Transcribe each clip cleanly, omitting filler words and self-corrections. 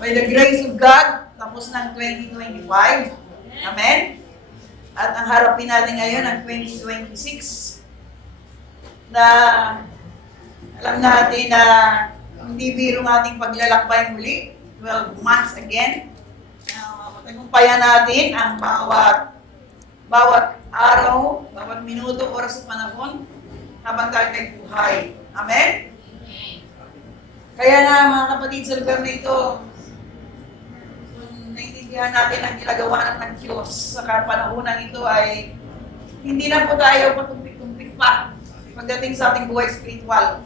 By the grace of God, tapos ng 2025. Amen? At ang harapin natin ngayon ang 2026 na alam natin na hindi biro ng ating paglalakbay muli. 12 months again. Matagumpayan natin ang bawat araw, bawat minuto, oras sa panahon habang tayo ay buhay. Amen? Kaya na mga kapatid sa lugar na ito, naiintindihan natin ang ginagawa ng Diyos sa kapanahunan ito ay hindi na po tayo patumpik-tumpik pa pagdating sa ating buhay spiritual.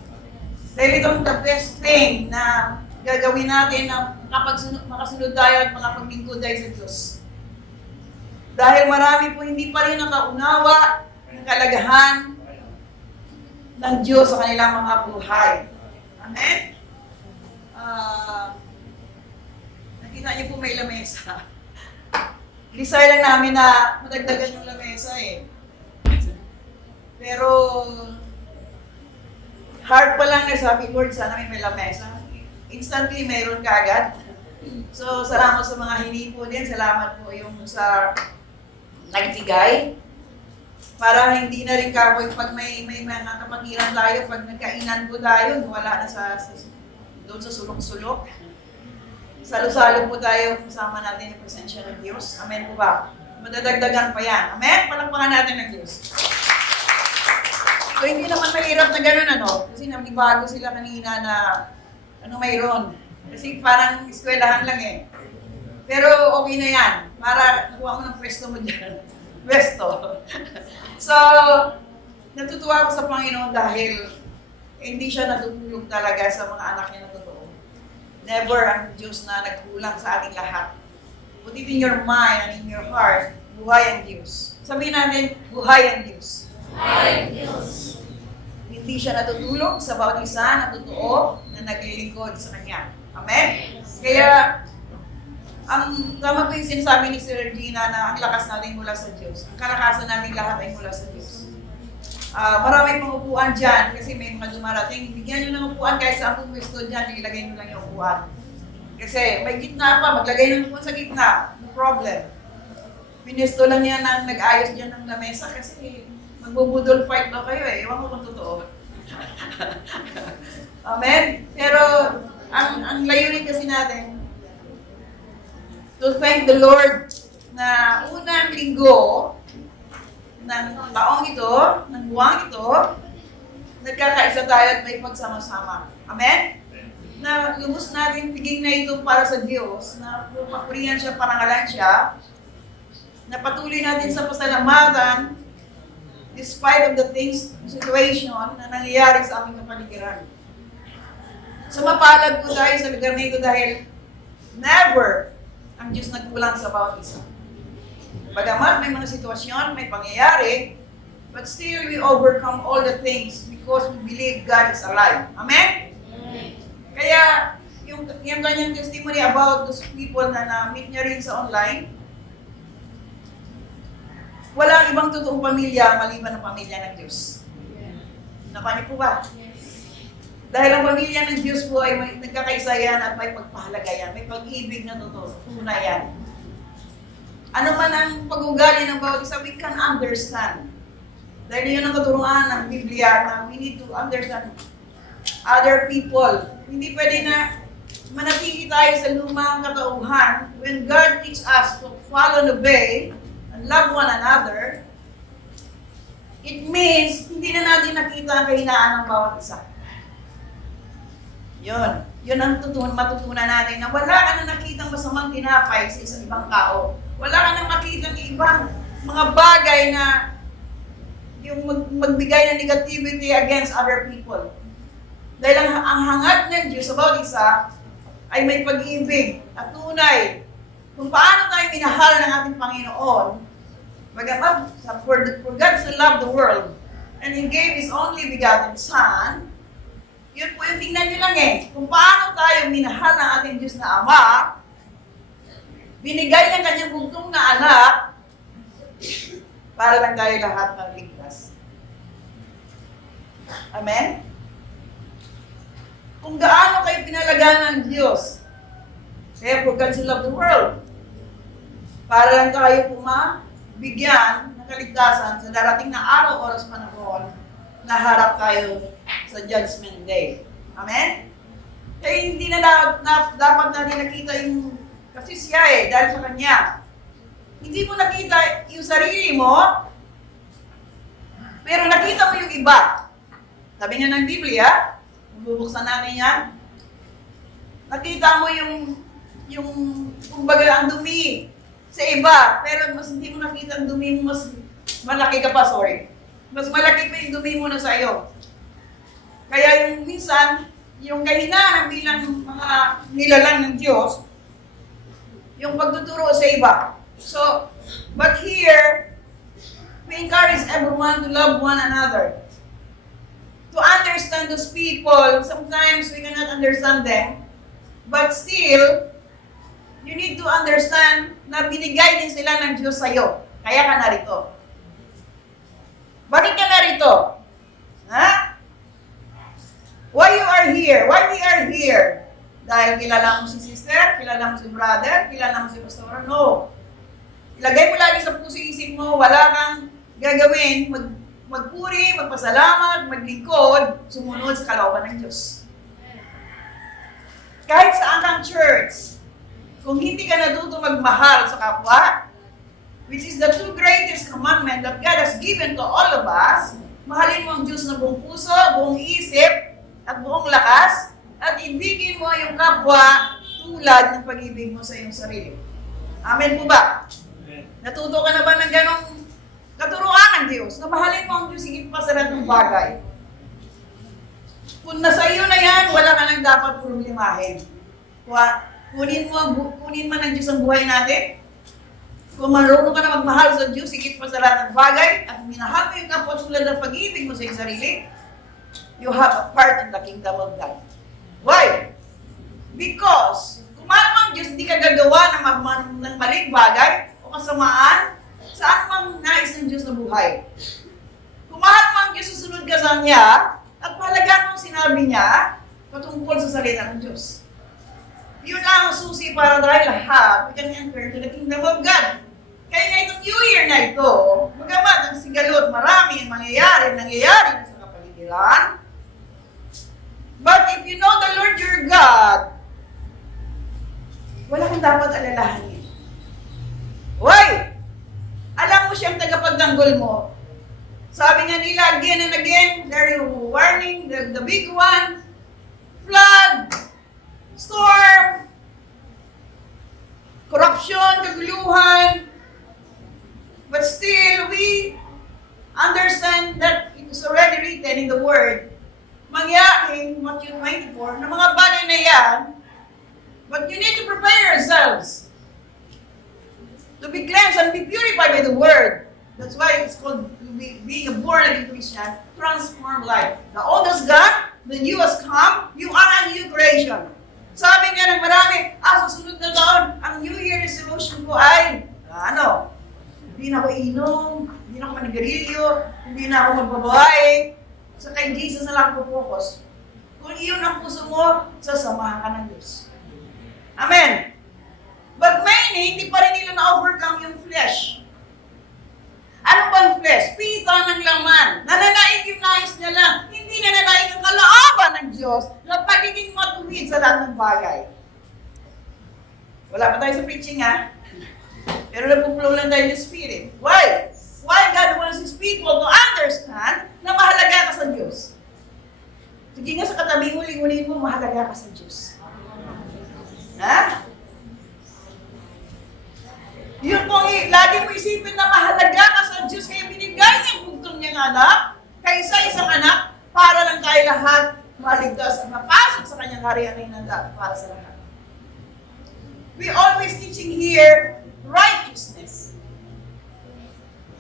Dahil itong the best thing na gagawin natin na makasunod tayo at makapaglingkod tayo sa Diyos. Dahil marami po hindi pa rin nakaunawa ng kalagahan ng Diyos sa kanilang mga buhay. Amen? Nakita niyo po may lamesa. Desire lang namin na madagdagan yung lamesa eh. Pero heart pa lang na sabi, Lord, sana may lamesa. Instantly, mayroon ka agad. So, salamat sa mga hindi po din. Salamat po yung sa nagbigay. Para hindi na rin kapoy pag may mga kapatiran tayo, pag nagkainan po tayo, wala na doon sa sulok-sulok. Salo-salo po tayo, kasama natin yung presensya ng Diyos. Amen po ba? Madadagdagan pa yan. Amen? Palakpakan natin ng Diyos. So, hindi naman mahirap na gano'n, ano? Kasi nagbago sila kanina na ano mayroon. Kasi parang eskwelahan lang eh. Pero okay na yan. Para nakuha mo ng pwesto mo dyan. Pwesto. So, natutuwa ako sa Panginoon dahil hindi siya natutulog talaga sa mga anak niya na totoo. Never ang Diyos na nagkulang sa ating lahat. Put it in your mind and in your heart, buhay ang Diyos. Sabihin natin, buhay ang Diyos. Buhay ang Diyos. Hindi siya natutulog sa bawat isa na totoo na naglilingkod sa Kanya. Amen? Kaya, ang tama po yung sinasabi ni Sir Gina na ang lakas natin mula sa Diyos. Ang kalakasan natin lahat ay mula sa Diyos. Marami pang upuan dyan kasi may mga dumarating. Bigyan nyo ng upuan kahit sa ang pwesto dyan, ilagay nyo lang yung upuan. Kasi may gitna pa, maglagay ng upuan sa gitna. No problem. Pinesto lang yan ang nag-ayos dyan ng lamesa kasi magbubudol fight daw kayo eh. Ewan ko kung totoo. Amen? Pero ang layunin kasi natin, to thank the Lord na unang linggo ng taong ito, ng buwang ito, nagkakaisa tayo at may pagsama-sama. Amen? Na lubos natin tiging na ito para sa Diyos, na papurihan siya, parangalan siya, na patuloy natin sa pasalamatan despite of the things, situation na nangyayari sa aming kapaligiran. So mapalad po tayo sa lugar na ito dahil never ang Diyos nagkulang sa bawat isa. Bagamat may mga sitwasyon, may pangyayari, but still we overcome all the things because we believe God is alive. Amen? Kaya yung kanyang testimony about those people na na-meet niya rin sa online, walang ibang totoong pamilya maliban ang pamilya ng Diyos. Nakuha niyo po ba? Dahil ang pamilya ng Diyos po ay may nagkakaisayan at may pagpahalagayan, may pag-ibig na totoo, tunay yan. Ano man ang pag-ugali ng bawat isa, we can understand. Dahil yun ang katuruan ng Biblia na we need to understand other people. Hindi pwede na manatili tayo sa lumang katauhan when God teaches us to follow and obey and love one another. It means hindi na natin nakita ang kahinaan ng bawat isa. Yun ang matutunan natin na wala ka na nakitang masamang tinapay sa isang ibang tao. Wala ka na makitang ibang mga bagay na yung magbigay ng negativity against other people. Dahil ang hangad ng Diyos sa bawat isa ay may pag-ibig at tunay kung paano tayo minahal ng ating Panginoon. Bagamat for God so loved the world and He gave His only begotten Son, yun po yung tingnan nyo lang eh. Kung paano tayo minahal ng ating Diyos na Ama, binigay niya kanyang bugtong na anak para lang tayo lahat magligtas. Amen? Kung gaano kayo pinalagaan ng Diyos, Kaya for God so loved the world. Para lang tayo bigyan ng kaligtasan sa darating na araw, oras, panahon na harap tayo sa Judgment Day. Amen? Kaya hindi na dapat natin nakita yung kasi siya dahil sa Kanya. Hindi mo nakita yung sarili mo, pero nakita mo yung iba. Sabi nga ng Biblia, bubuksan natin yan, nakita mo yung kumbaga ang dumi sa iba, pero mas hindi mo nakita ang dumi mo, mas malaki ka pa, sorry. Mas malaki pa yung dumi mo na sa iyo. Kaya yung minsan, yung kahinaan bilang mga nilalang ng Diyos, yung pagtuturo sa iba. So, but here, we encourage everyone to love one another. To understand those people, sometimes we cannot understand them, but still, you need to understand na binigay din sila ng Diyos sa'yo. Kaya ka narito. Bakit ka narito? Ha? Why you are here? Why we are here? Dahil kilala mo si sister, kilala mo si brother, kilala mo si pastor? No. Ilagay mo lagi sa puso isip mo, wala kang gagawin, magpuri, magpasalamat, maglingkod, sumunod sa kalooban ng Diyos. Kahit saan kang church, kung hindi ka natuto magmahal sa kapwa, which is the two greatest commandment that God has given to all of us, mahalin mo ang Diyos na buong puso, buong isip, at buong lakas, at ibigin mo yung kapwa tulad ng pag-ibig mo sa iyong sarili. Amen po ba? Natuto ka na ba ng ganong katuruan ng Diyos? Na mahalin mo ang Diyos, higit pa sa lahat ng bagay. Kung nasa iyo na yan, wala ka nang dapat problemahin. Kunin man ng Diyos ang buhay natin. Kung marunong ka na magmahal sa Diyos, higit pa sa lahat ng bagay, at minahal mo yung kapwa tulad ng pag-ibig mo sa iyong sarili, you have a part in the kingdom of God. Why? Because, kung mahal mo ang Diyos, hindi ka gagawa ng maling bagay o kasamaan saan mang nais ng Diyos na buhay. Kung mahal mo ang Diyos, susunod ka sa Kanya, at mahalagaan mo ang sinabi niya patungkol sa salita ng Diyos. Yun lang ang susi para tayo lahat, we can enter to the kingdom of God. Kaya nga itong New Year na ito, magamat ang sigalot, marami ang nangyayari sa kapaligiran. But if you know the Lord your God, wala kang dapat alalahanin. Why? Alam mo siyang tagapagtanggol mo. Sabi nga nila again and again, they're warning, the big one, flood, storm, corruption, kaguluhan. But still, we understand that it is already written in the Word, mangyaring Matthew 24, na mga bagay na yan, but you need to prepare yourselves to be cleansed and be purified by the Word. That's why it's called being a born-again Christian, transformed life. The old has gone, the new has come, you are a new creation. Sabi nga ng marami, sa susunod na taon, ang New Year resolution ko ay, hindi na ako inom, hindi na ako manigarilyo, hindi na ako magbabae, sa kay Jesus na lang po-focus. Kung iyon ang puso mo, sasamahan ka ng Diyos. Amen. But many, hindi pa rin nila na-overcome yung flesh. Ano ba ang flesh? Pita ng laman. Nananaig yung nais niya lang. Hindi nananaig ang kalooban ng Diyos na pagiging matuwid sa lahat ng bagay. Wala pa tayo sa preaching, ha? Pero napupulaw lang tayo ng Spirit. Why? Why God wants His people to understand na mahalaga ka sa Diyos? Sige nga sa katabi mo, lingunin mo, mahalaga ka sa Diyos. Ha? Yun po, lagi mo isipin na mahalaga ka sa Diyos, kaya binigay niya ang bugtong niyang anak, kaysa isang anak, para lang tayo lahat maligtas at mapasok sa kanyang harian na inanda para sa lahat. We always teaching here righteousness.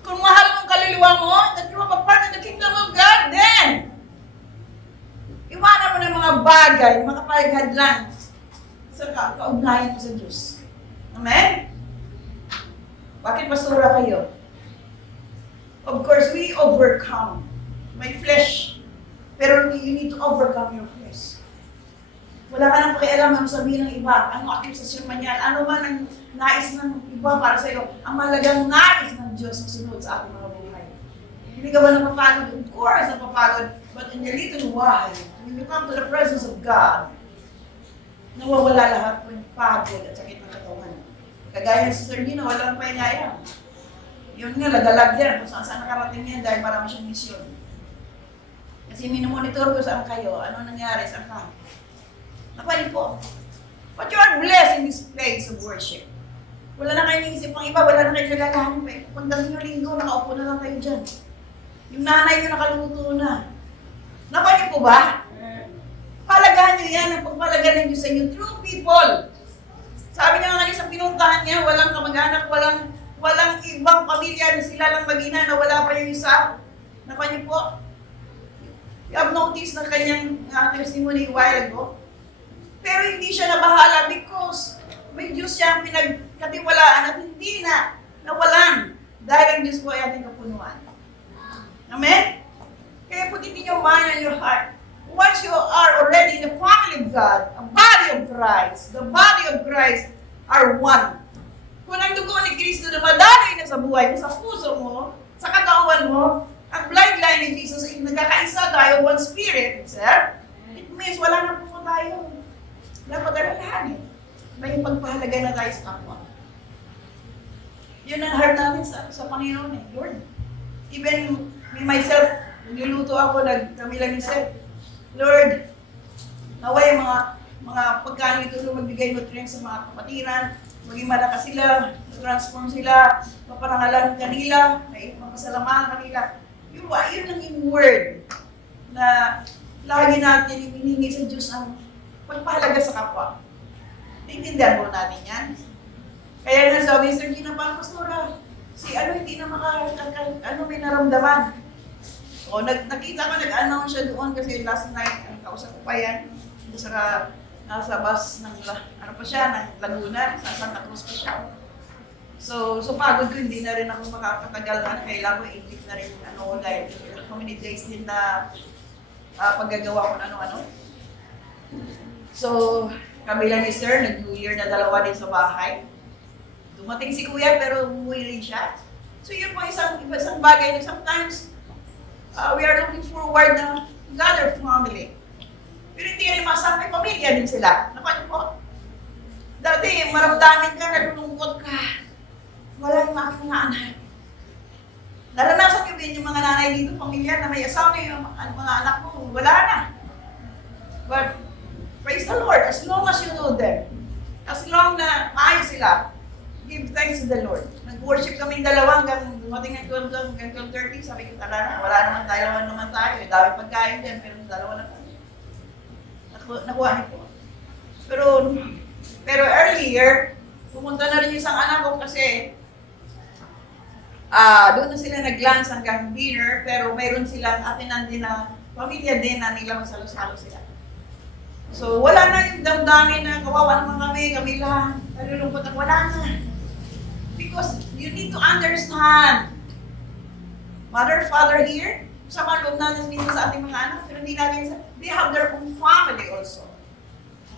Kung mahal mong kaluluwa mo, that you have a part of the kingdom of God, then, iwanan mo ng mga bagay, mga palaghadlan sa kaugnayan mo sa Diyos. Amen? Bakit pastora kayo? Of course, we overcome my flesh. Pero you need to overcome your flesh. Wala ka nang pakialam ang sabihin ng iba. Ano akusasyon man yan. Ano man ang nais ng iba para sa iyo. Ang mahalagang nais ng Diyos na sunod sa ating mga buhay. Hindi ka ba napapagod? Of course, napapagod. But in a little while, when you come to the presence of God, nawawala lahat ng pagod at sakit ng katawan. Kagaya ni Sister Gina, walang pahinga yan. Yun nga, lagalag yan kung saan nakarating yan dahil marami siyang misyon. Kasi minumonitor ko saan kayo, ano nangyari saan ka. Napalit po. But you are blessed in this place of worship. Wala na kayo naisip pang iba, wala na kayo nagagahanap eh. Pagdating nyo linggo, nakaupo na lang kayo dyan. Yung nanay nyo nakaluto na. Napalit po ba? Palagahan nyo yan, ang pagpalagahan ng Diyos sa inyo. True people. Sabi niya nga sa pinuntahan niya, walang kamag-anak, walang ibang pamilya na sila lang mag-ina na wala pa yung isa. Napalit po. You have noticed na kanyang testimony a while ago. Pero hindi siya nabahala because may Diyos siya ang pinagkatiwalaan at hindi na nawalan dahil ang Diyos po ay ating kapunuan. Amen? Kaya put it in your mind and your heart. Once you are already in the family of God, a body of Christ, the body of Christ are one. Kung ang dugo ni Kristo na madaloy na sa buhay mo, sa puso mo, sa katawan mo, ang bloodline ni Jesus ay nagkakaisa tayo, one spirit, sir. It means wala na po tayo. Dapat alalahan eh. May pagpahalaga na tayo sa kapwa. Yun ang heart natin sa Panginoon eh. Lord, even me myself, niluluto ako, kami lang ni Sir. Lord, naway mga pagkain ito magbigay nutrients sa mga kapatiran, maging malakas sila, transform sila, maparangalan kanila, may mapasalamahan kanila. Yun lang yung word na lagi natin hinihingi sa Diyos ang pagpahalaga sa kapwa. Naintindihan mo natin yan. Kaya nga sabi, Sir Gina, parang Pastora, hindi na may naramdaman. O, nakita ko, nag-announce siya doon kasi last night, kausap ko pa yan. Nasa bus ng, ng Laguna, sa Santa Cruz pa siya. So pagod ko, hindi na rin ako makakatagal na kailangan ko i-click na rin dahil how many days din na paggagawa ko ng ano-ano. So, kami lang ni Sir, nag-New Year na dalawa din sa bahay. Dumating si Kuya pero umuwi rin siya. So yun po isang bagay na sometimes we are looking forward na gather family. Pero hindi rin masama, may pamilya din sila. Napan po. Dati, maramdamin ka, nalulungkot ka. Wala yung aking mga anak. Naranasan niyo din yung mga nanay dito, pamilya na may asawa yung mga anak mo, wala na. But, praise the Lord, as long as you know them, as long na maayos sila, give thanks to the Lord. Nag-worship kaming dalawa hanggang dumating ng 12:30, sabi ko, tala na, wala naman tayo, dami pagkain din, pero dalawa na kami. Nakuha niyo po. Pero earlier, pumunta na rin yung isang anak ko kasi doon na sila nag-lunch hanggang dinner, pero mayroon silang atinan din na pamilya din na nila masalo-salo sila. So, wala na yung damdamin na kawawa naman kami lang, nalulungkot ang wala na. Because you need to understand, mother, father here, sa mga loob natin minsan sa ating mga anak, pero hindi natin they have their own family also.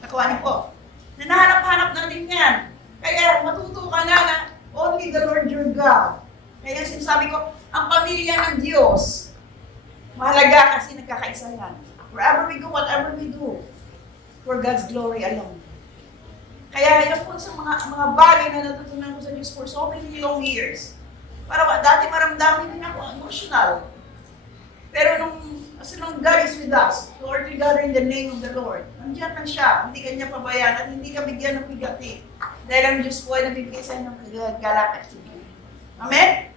Nakuha niyo po. Nahanap-hanap natin yan. Kaya matuto ka na only the Lord your God. Kaya sinasabi ko, ang pamilya ng Diyos, mahalaga kasi nagkakaisa yan. Wherever we go, whatever we do, for God's glory alone. Kaya yan po sa mga bagay na natutunan ko sa Diyos for so many long years. Para dati maramdamin din ako emotional. Pero as long God is with us, Lord, we gather in the name of the Lord. Nandiyan lang siya, hindi kanya pabayaan at hindi ka bigyan ng bigati. Dahil ang Diyos po ay nabibigay sa inyo ng kagalakan. Amen?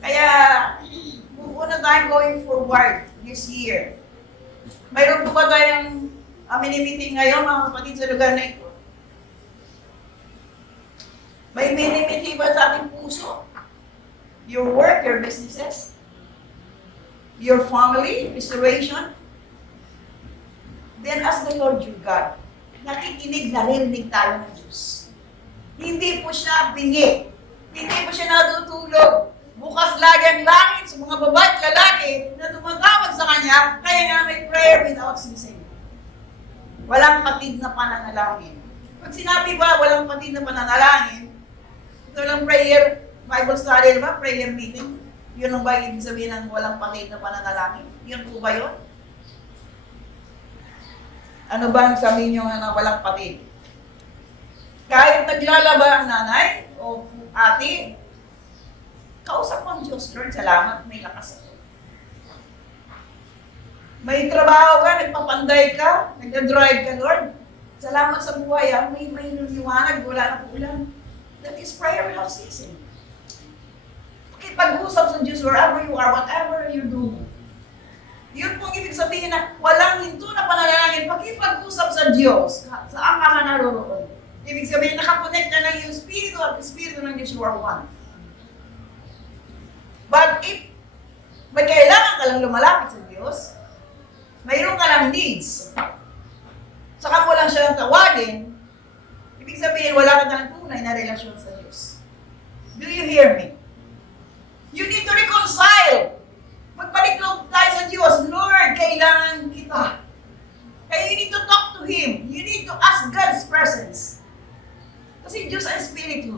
Kaya, muna tayong going forward this year. Mayroon po ba tayong mini-meeting ngayon, mga kapatid, sa lugar na ito? May mini-meeting ba sa ating puso? Your work, your businesses? Your family, restoration, then ask the Lord your God. Nakikinig, narinig tayo ng Diyos. Hindi po siya bingi. Hindi po siya natutulog. Bukas lagi ang langit sa mga babae at lalaki na tumatawag sa Kanya, kaya nga may prayer without ceasing. Walang patid na pananalangin. Pag sinabi ba, walang patid na pananalangin, ito lang prayer, Bible study, ba? Prayer meeting. Yun ang ba ibig sabihin ng walang patid na pananalangin? Yun po ba yun? Ano ba ang sabihin nyo na walang patid? Kahit naglalaba ang nanay o ate, kausap mo ang Diyos, Lord, salamat, may lakas ako. May trabaho ka, nagpapanday ka, nagdadrive ka, Lord. Salamat sa buhay, may liwanag, wala na po ulan. That is prayer without ceasing. Pag-usap sa Diyos wherever you are, whatever you do. Yun pong ibig sabihin na walang hinto na panalangin. Pag-usap sa Diyos, saan ka man naroroon. Ibig sabihin, nakakonect na lang yung Espiritu at Espiritu ng Diyos, you are one. But if may kailangan ka lang lumalapit sa Diyos, mayroon ka lang needs, saka mo lang siya tawagin, ibig sabihin, wala ka ng tunay na relasyon sa Diyos. Do you hear me? You need to reconcile. Magbalik loob tayo sa Diyos. Lord, kailangan kita. Kaya you need to talk to Him. You need to ask God's presence. Kasi Diyos ang Espiritu.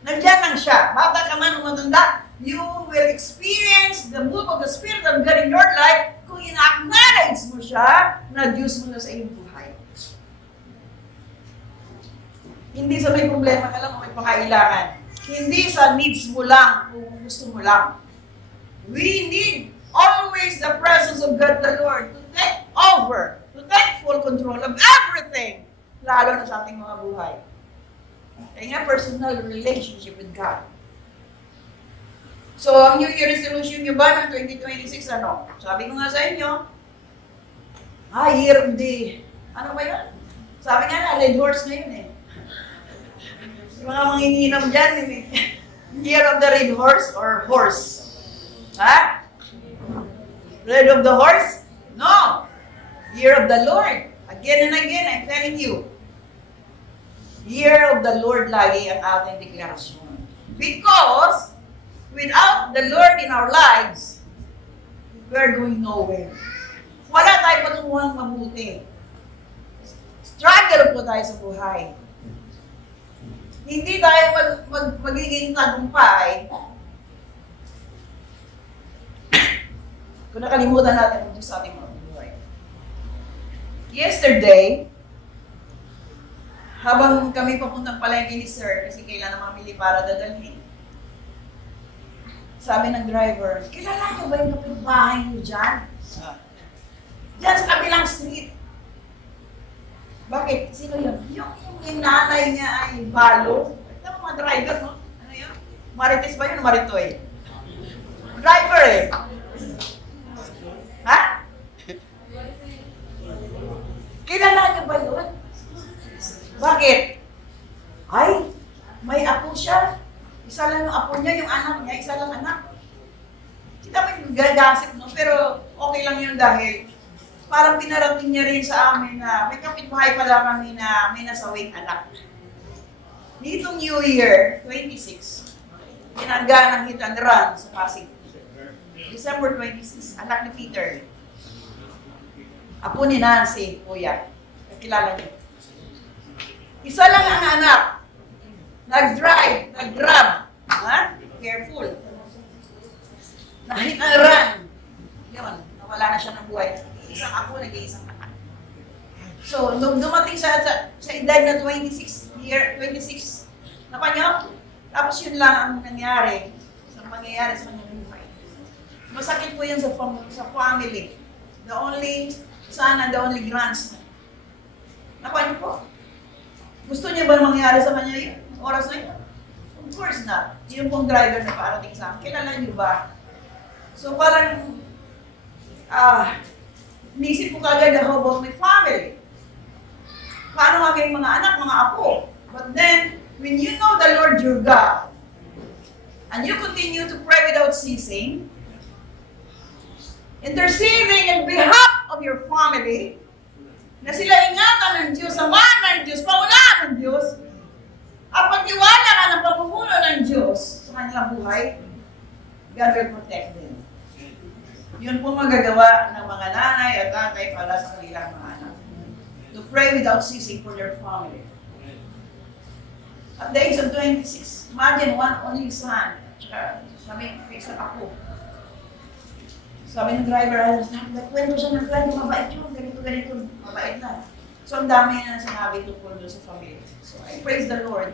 Nandiyan lang siya. Bata ka man o matanda, you will experience the move of the Spirit of God in your life kung ina-acknowledge mo siya na Diyos mo na sa iyong buhay. Hindi sa may problema ka lang o may pangailangan. Hindi sa needs mo lang kung gusto mo lang. We need always the presence of God the Lord to take over, to take full control of everything, lalo na sa ating mga buhay. Kaya nga, personal relationship with God. So, ang New Year resolution nyo ba ng 2026, ano? Sabi ko nga sa inyo, year of the, ano ba yun? Sabi nga na, red horse na yun eh. Yung mga manginginom dyan, year of the red horse or horse? Ha? Red of the horse? No. Year of the Lord. Again and again, I'm telling you. Year of the Lord lagi ang ating deklarasyon. Because, without the Lord in our lives, we're going nowhere. Wala tayo patunguhang mabuti. Struggle po tayo sa buhay. Hindi tayo magiging tagumpay kung nakalimutan natin ang Diyos sa ating mga buhay. Yesterday, habang kami papuntang palengke ni Sir, kasi kailangan mamili para dadalhin, sabi ng driver, kilala niyo ba yung kapitbahay niyo dyan? Dyan sa kabilang street. Bakit? Sino yun? Yung nanay niya ay balo. Ito mga driver, no? Ano yun? Marites ba yun? Maritoy? Driver eh. Ha? Kilala niyo ba yun? Bakit? Ay, may apo siya. Isa lang yung apo niya, yung anak niya, isa lang anak. Kita mo yung gagasip, no? Pero okay lang yun dahil parang pinarating niya rin sa amin na may kapitbahay pala kami na may nasawing anak. Nitong New Year, 26, ginagawa ng hit and run sa Pasig. December 26, anak ni Peter. Apo ni Nancy, kuya. Kilala niyo. Isa lang ang anak. Nag-drive, nag-grab. Ha? Careful. Na-hit and run. Yun, nawala na siya ng buhay. Isang apo, nag-iisang anak. So, nung dumating siya sa edad na 26, napanyo? Tapos yun lang ang nangyari. Sa mangyayari sa kanyang buhay. Masakit po yun sa family. The only son and the only grandson. Napanyo po? Gusto niya ba mangyari sa kanya yun? Oras na yun? Of course not. Yung pong driver na parating sa akin, kilala niyo ba? So parang, nisip ko kagad na how about my family? Paano aking mga anak, mga apo? But then, when you know the Lord your God, and you continue to pray without ceasing, interceding in behalf of your family, na sila ingatan ng Diyos, samahan ng Diyos, paunahan ng Diyos, at pagtiwala ka ng pamumuno ng Diyos sa kanilang buhay, God will protect them. Yun po magagawa ng mga nanay at tatay para sa kanilang mga anak. to pray without ceasing for their family. At the age of 26, imagine one only son. Tsaka, sabi, isa ako. Sabi ng driver, nagkwento siya ng kwento, mabait yun, ganito, mabait na. So, ang dami na sinabi tungkol doon sa family. So, I praise the Lord.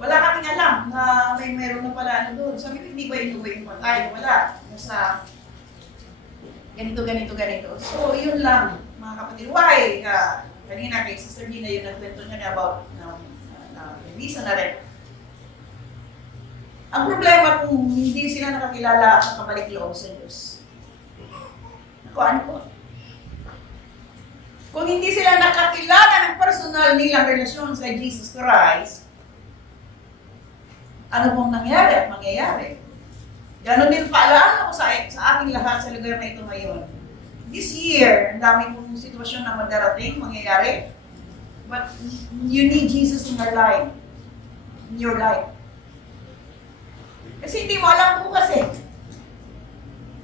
Wala kaming alam na meron na pala ano doon. Sabi ko, hindi ba yung patay? Wala. Nasa ganito. So, yun lang, mga kapatid. Why? Kanina kay Sister Gina, yung nagkwento niya about visa na rin. Ang problema kung hindi sila nakakilala sa kabalik loob sa Diyos. Ano po? Kung hindi sila nakakilala ng personal nilang relasyon sa Jesus Christ, ano pong nangyari at mangyayari? Ganon din paalala ko sa ating lahat sa lugar na ito ngayon. This year, ang dami pong sitwasyon na madarating, mangyayari. But you need Jesus in your life. In your life. Kasi hindi mo alam po kasi.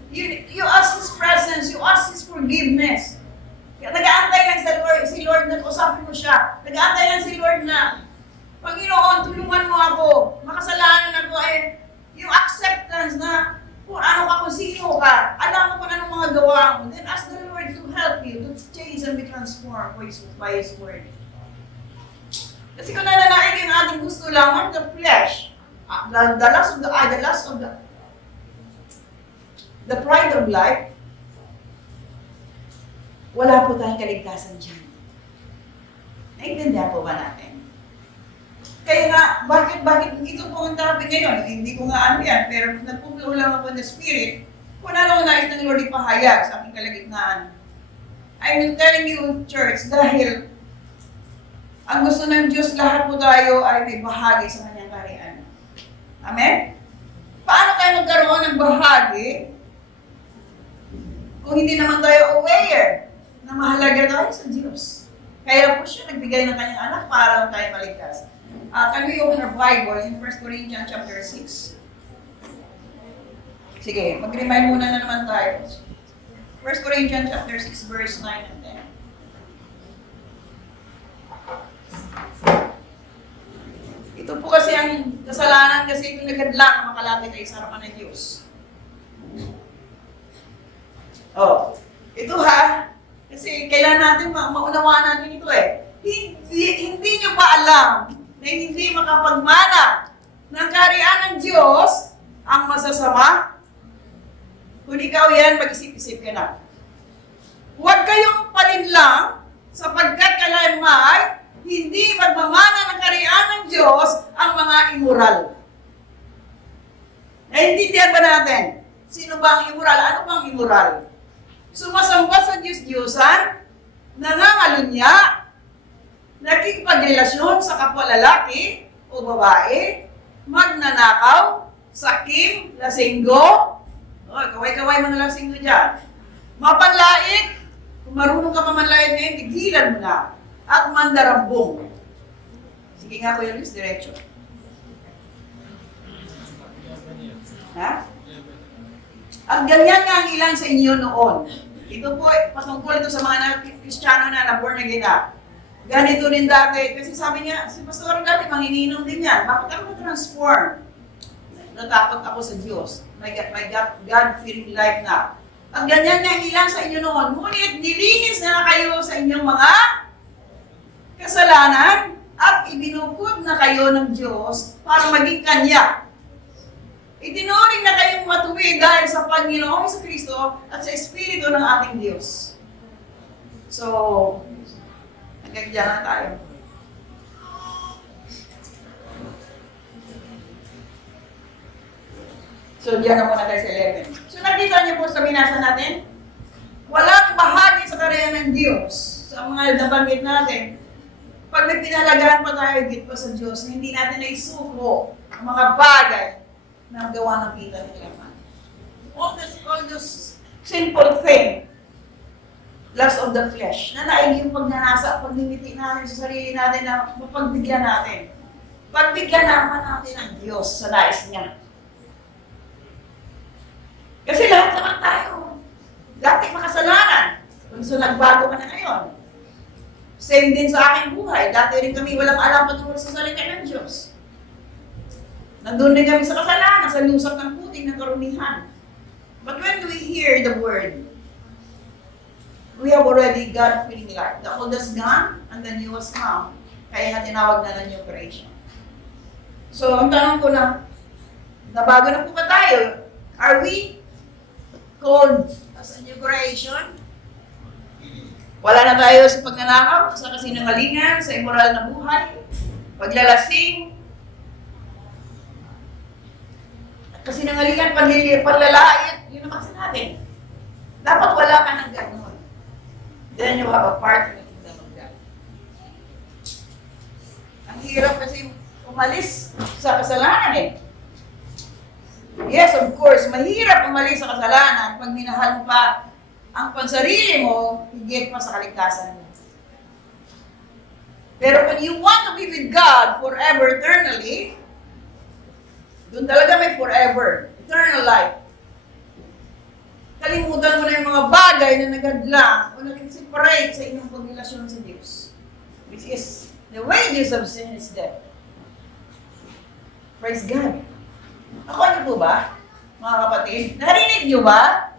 You ask His presence, you ask His forgiveness. Kaya nag-aantay lang si Lord na usapin mo siya. Nag-aantay lang si Lord na, Panginoon, tulungan mo ako. Makasalanan ako yung acceptance na kung ano ka, kung sino ka, alam mo kung anong mga gawa mo. Then ask the Lord to help you, to change and be transformed by His word. Kasi kung nananaig yung ating gusto lamang, the flesh, the lust of the pride of life, wala po tayong kaligtasan dyan. Naintindihan po ba natin? Kaya nga, bakit ito po ang topic ngayon? Hindi ko nga ano yan, pero nagpupulo lang ako ng Spirit kung ano nais ng Lord ipahayag sa aking kalagitnaan. I'm telling you, church, dahil ang gusto ng Diyos, lahat po tayo ay may bahagi sa Kanyang kaharian. Amen? Paano tayo magkaroon ng bahagi kung hindi naman tayo aware na mahalaga tayo sa Diyos? Kaya po siya nagbigay ng Kanyang anak para lang tayo maligtas. Can we open our Bible in 1 Corinthians chapter 6? Sige, mag-remind muna na naman tayo. 1 Corinthians chapter 6 verse 9 and 10. Ito po kasi ang kasalanan kasi ito nagadlang na makalapit ay sa harapan ng Diyos. Oh, ito ha, kasi kailan natin maunawaan natin ito eh. Hindi nyo ba alam na hindi makapagmana ng kaharian ng Diyos ang masasama? Kung ikaw yan, mag-isip-isip ka na. Huwag kayong palinlang sapagkat kalamay hindi magmamana ng kaharian ng Diyos ang mga immoral. Naintindihan ba natin? Sino ba ang immoral? Ano bang immoral? Sumasamba sa Diyos-Diyosan, nangangalunya, nakikipagrelasyon sa kapwa lalaki o babae, magnanakaw, sakim, lasinggo, kaway-kaway mga lasinggo dyan, mapanlait, kung marunong ka pa manlait ngayon, tigilan mo na, at mandarambong. Sige nga Kuya Luis, diretso. Ha? At ganyan nga ang ilan sa inyo noon. Ito po, patungkol ito sa mga Kristiyano na born again na. Ganito rin dati. Kasi sabi niya, si Pastor dati, manginginom din yan. Bakit ako na-transform? Natakot ako sa Diyos. May God-fearing life na. At ganyan nga ang ilan sa inyo noon. Ngunit nilinis na kayo sa inyong mga kasalanan at ibinukod na kayo ng Diyos para maging Kanya. Itinuring na kayong matuwid dahil sa Panginoong sa Kristo at sa Espiritu ng ating Diyos. So, hanggang dyan na tayo. So, diyan na muna tayo sa 11. So, nakita niyo po sa binasa natin, walang bahagi sa kaharian ng Diyos sa mga nabanggit natin. Pag may pinalagahan pa tayo, higit pa sa Diyos, hindi natin naisuko ang mga bagay na gawa ng kita ng laman. All those simple thing, lust of the flesh, na naig yung pagnanasa, paglimiti natin sa sarili natin na mapagbigyan natin. Pagbigyan naman natin ang Diyos sa nais niya. Kasi lahat naman tayo, dati makasalanan. So nagbago ka na ngayon. Same din sa aking buhay. Dati rin kami walang alam patungkol sa salita ng Diyos. Nandun din kami sa kasalanan, sa lusak ng puting ng karumihan. But when we hear the word, we have already God-fearing life. The old has gone and the new has come. Kaya nga tinawag na ng new creation. So, ang tanong ko na, nabago na po ba tayo? Are we called as a new creation? Wala na tayo sa pagnanakaw, sa kasinungalingan, sa immoral na buhay, paglalasing, kasinungalingan, panlalait, yun naman sa natin. Dapat wala ka ng gano'n. Then you have a part in the kingdom of God. Ang hirap kasi umalis sa kasalanan eh. Yes, of course, mahirap umalis sa kasalanan pag minahal mo pa ang pansarili mo, higit pa sa kaligtasan mo. Pero when you want to be with God forever, eternally, doon talaga may forever, eternal life. Kalimutan mo na yung mga bagay na nagadlang o nag-separate sa inyong pagrelasyon sa Diyos. Which is, the wages of sin is death. Praise God. Ako niyo po ba, mga kapatid? Narinig niyo ba?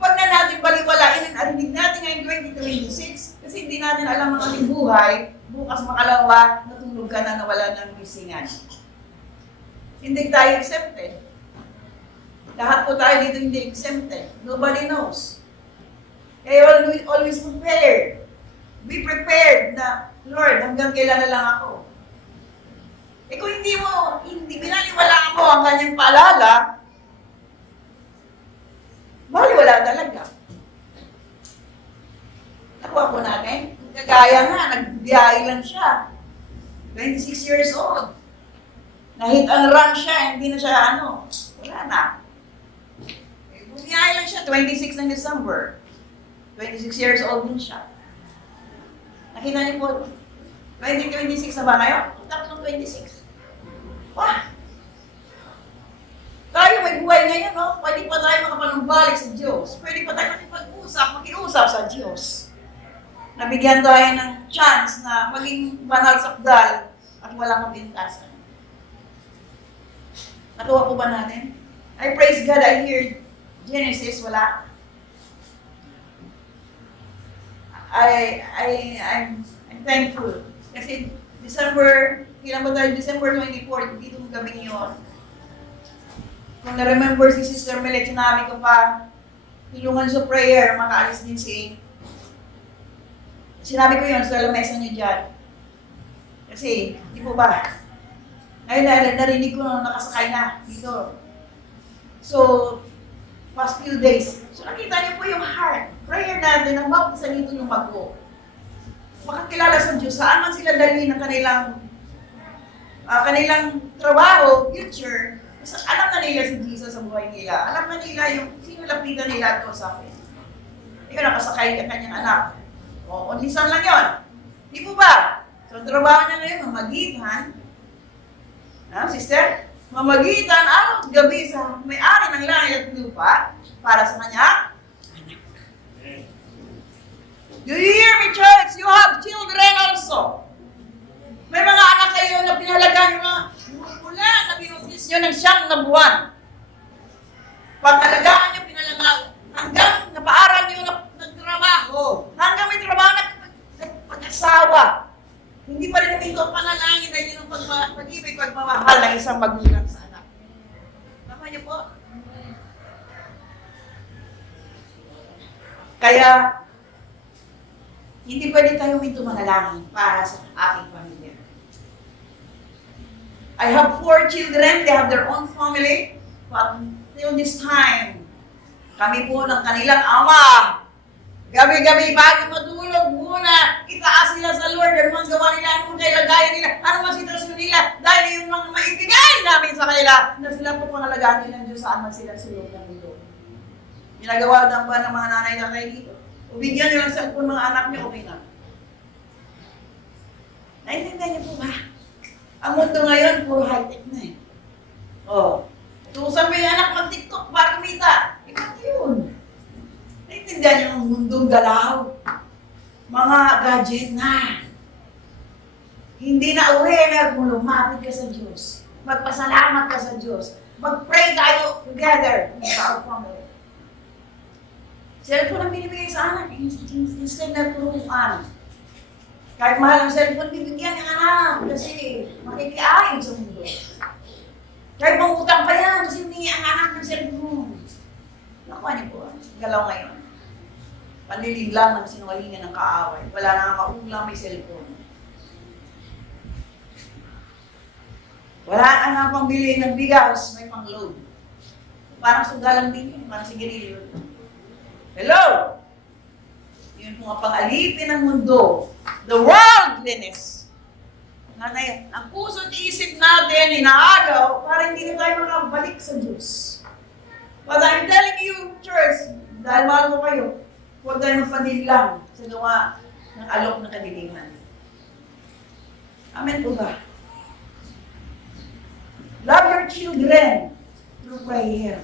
Huwag na natin baliwalain ang narinig natin ngayong 2026 kasi hindi natin alam ang ating buhay. Bukas makalawa, natulog ka na nawala ng gisingan. Hindi tayo exempted. Lahat po tayo dito hindi exempted. Nobody knows. Kaya always prepared. Be prepared na, Lord, hanggang kailan na lang ako. Eh kung hindi binaliwala mo ang kanyang paalala, baliwala talaga. Nakuha po natin. Kagaya nga, nagbiyahe lang siya. 26 years old. Nahit and run siya, hindi na siya wala na. Bumiyahe lang siya, 26 ng December. 26 years old din siya. Nakita niyo po, 2026 na ba ngayon? Tatlong 26. Wah! Tayo may buhay ngayon, no? Pwede pa tayo makapanumbalik sa Diyos. Pwede pa tayo makiusap sa Diyos. Nabigyan tayo ng chance na maging banal sakdal at walang kapintasan. Natuwa po ba natin? I praise God, I hear Genesis, wala. I'm thankful. Kasi kailan ba tayo? December 24, dito ng gabi yun. Kung na-remember si Sister Melek, sinabi ko pa, tulungan sa prayer, makaalis din si. Sinabi ko yun sa lamesa niyo dyan. Kasi, di po ba? Ngayon, narinig ko nung nakasakay na dito. So, past few days. So, nakita niyo po yung heart. Prayer natin, ang baptisan nito yung bago. Makakilala sa Diyos, saan man sila dali ng kanilang trabaho, future. Kasi alam na nila si Jesus sa buhay nila. Alam na nila yung sino lapitan nila ito sa akin. Ikaw nakasakay ka kanyang anak. O, onlisan lang yun. Di po ba? So, ang trabaho niya ngayon, mamagitan. Sister? Mamagitan araw at gabi sa may-ari ng langit at lupa para sa kanya anak. Do you hear me, church? You have children also. May mga anak kayo na pinahalagaan nyo na mula na binukis nyo ng 9 buwan. Pag-alagaan nyo, pinalagaan, hanggang napaaral nyo ng trabaho, hanggang may trabaho na pag-asawa. Hindi pa rin huminto ang panalangin dahil yun ang pag-ibig, pagmamahal ng isang magulang sa anak. Tama niyo po? Kaya, hindi pwede tayo huminto manalangin para sa aking pamilya. I have 4 children, they have their own family, but till this time, kami po ng kanilang ama, gabi-gabi bago matulog muna, itaas nila sa Lord, ano mang gawa nila, ano mang kailagayan nila, ano mang sitwasyon nila, dahil yung mga maibigay namin sa kanila, na sila po pangalagaan nila ng Diyos saan man sila sulog ng mundo. Ginagawa ng ba ng mga nanay-nanay dito? Ubigyan nyo lang sa mga anak niyo, okay na. Naintindihan niyo po ba? Ang mundo ngayon, puro high-tech na eh. Tuusan mo yung anak mag-TikTok para kumita. Ikat yun. Naintindihan niyo ang mundong galaw. mga gadget na. Hindi na aware kung lumapit ka sa Diyos. Magpasalamat ka sa Diyos. Mag-pray tayo together sa our family. Cellphone ang binibigay sa anak, instead na turuan. Kahit mahal ang cellphone, bibigyan ng anak kasi makikiayon sa mundo. Kahit mangutang pa yan, kasi humingi ang anak ng cellphone. Nakuha niyo po, galaw ngayon. Panlilig lang ng sinungalingan ng kaaway. Wala na maulang may cellphone. Wala na pang bili ng bigas, may pang-load. Parang sugalang din yun, parang sigarilyo. Hello! Yun po ang pang-alipin ng mundo. The worldliness. Ang puso't isip natin, inaagaw, para hindi na tayo makabalik sa Diyos. But I'm telling you, church, dahil mahal ko kayo, huwag tayo magpanilang sa gawa ng alok na kadiliman. Amen po ba? Love your children through prayer.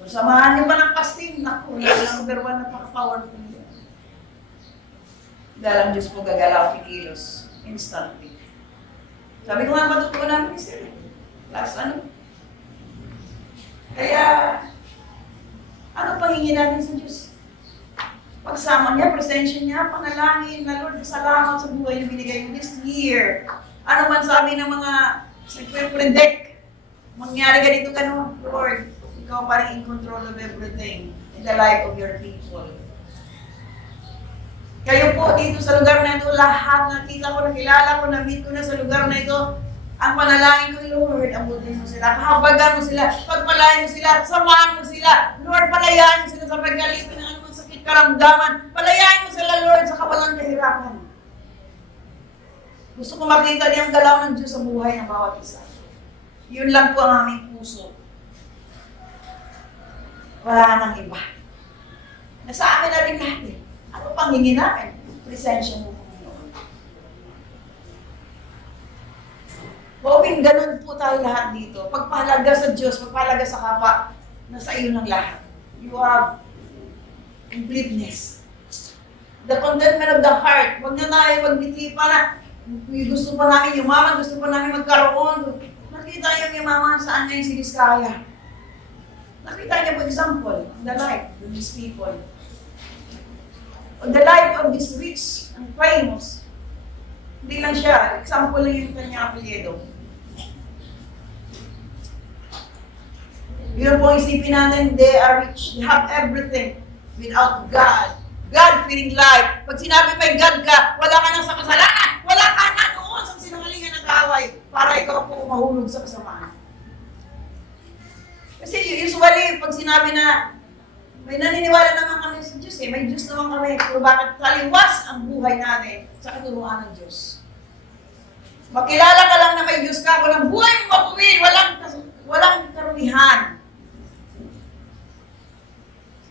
Kung samahan niyo pa ng fasting, naku, number 1 napaka-powerful yun. Dahil ang Diyos po gagalaw, kikilos, instantly. Sabi ko nga, matutunan namin sila. Last ano? Kaya, ano pahingin natin sa Diyos? Pagsama niya, presensya niya, panalangin na Lord, salamat sa buhay na binigay mo this year. Ano man sabi ng mga nagpe-predict, mangyari ganito ka Lord, ikaw pa rin in control of everything in the life of your people. Kayo po dito sa lugar na ito, lahat nakita ko, nakilala ko, na-meet ko na sa lugar na ito, ang panalangin ko, Lord, abutin mo sila, kahabagan mo sila, pagpalayan mo sila, samahan mo sila, Lord, palayain mo sila sa pagkalipin ng anumang sakit karamdaman, palayain mo sila, Lord, sa kawalang kahirapan. Gusto ko makita niyang galaw ng Diyos sa buhay ng bawat isa. Yun lang po ang aming puso. Wala nang iba. Nasa amin na rin lahat eh. Ano pang hingin namin? Presensya mo, Panginoon. Hoping ganun po tayo lahat dito. Pagpahalaga sa Diyos, pagpahalaga sa kapwa, nasa iyo ng lahat. You have completeness. The contentment of the heart. Huwag na tayo magbitipa na gusto pa namin yumaman, gusto pa namin magkaroon. Nakita yung yumaman saan ngayon si Vizcaya. Nakita niya po example, the life of these people. The life of this rich and famous. Hindi lang siya, example lang yung kanyang apelyido. Yun po isipin natin, they are rich, they have everything without God. God-fearing life. Pag sinabi may God ka, wala ka nang sa kasalanan, wala ka na doon sa sinungalingan ng kaaway para ikaw po mahulog sa kasamaan. Kasi usually, pag sinabi na may naniniwala naman kami sa Diyos may Diyos naman kami, pero bakit taliwas ang buhay natin sa katuruan ng Diyos? Makilala ka lang na may Diyos ka, walang buhay mo matuwid, walang karumihan.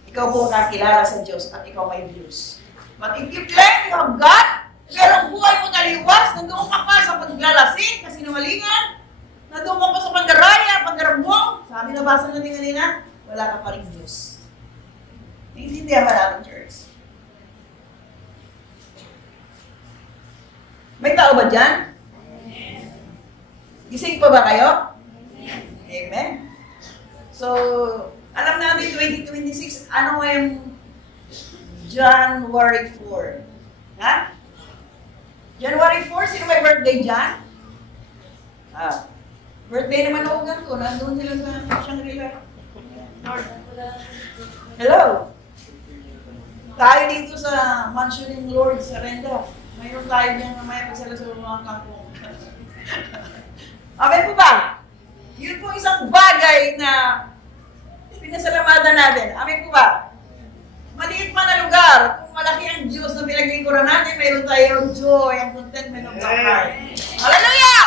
Ikaw po kakilala sa Diyos at ikaw may Diyos. But if you claim you have God, pero ang buhay mo taliwas, nandoon ka pa sa paglalasing, kasinungalingan, nandoon ka pa sa pandaraya, pagdarambong, sabi na basa natin kanina, wala ka pa rin Diyos. Naiintindihan ba natin, church? May tao ba dyan? Gising pa ba kayo? Amen. So, alam natin 2026, ano yung January 4? Ha? January 4, sino may birthday dyan? Birthday naman ako ganito. Nandun sila sa Shangri-La. Hello? Tayo dito sa mansion ng Lord sa Renda. Mayroon tayo dyan mamaya pag sila sa mga kangkong. Amen po ba? Yun po isang bagay na pinasalamatan natin. Amen po ba? Maliit man na lugar, kung malaki ang Diyos na pinaglingkuran natin, mayroon tayong joy and contentment of the heart. Hallelujah!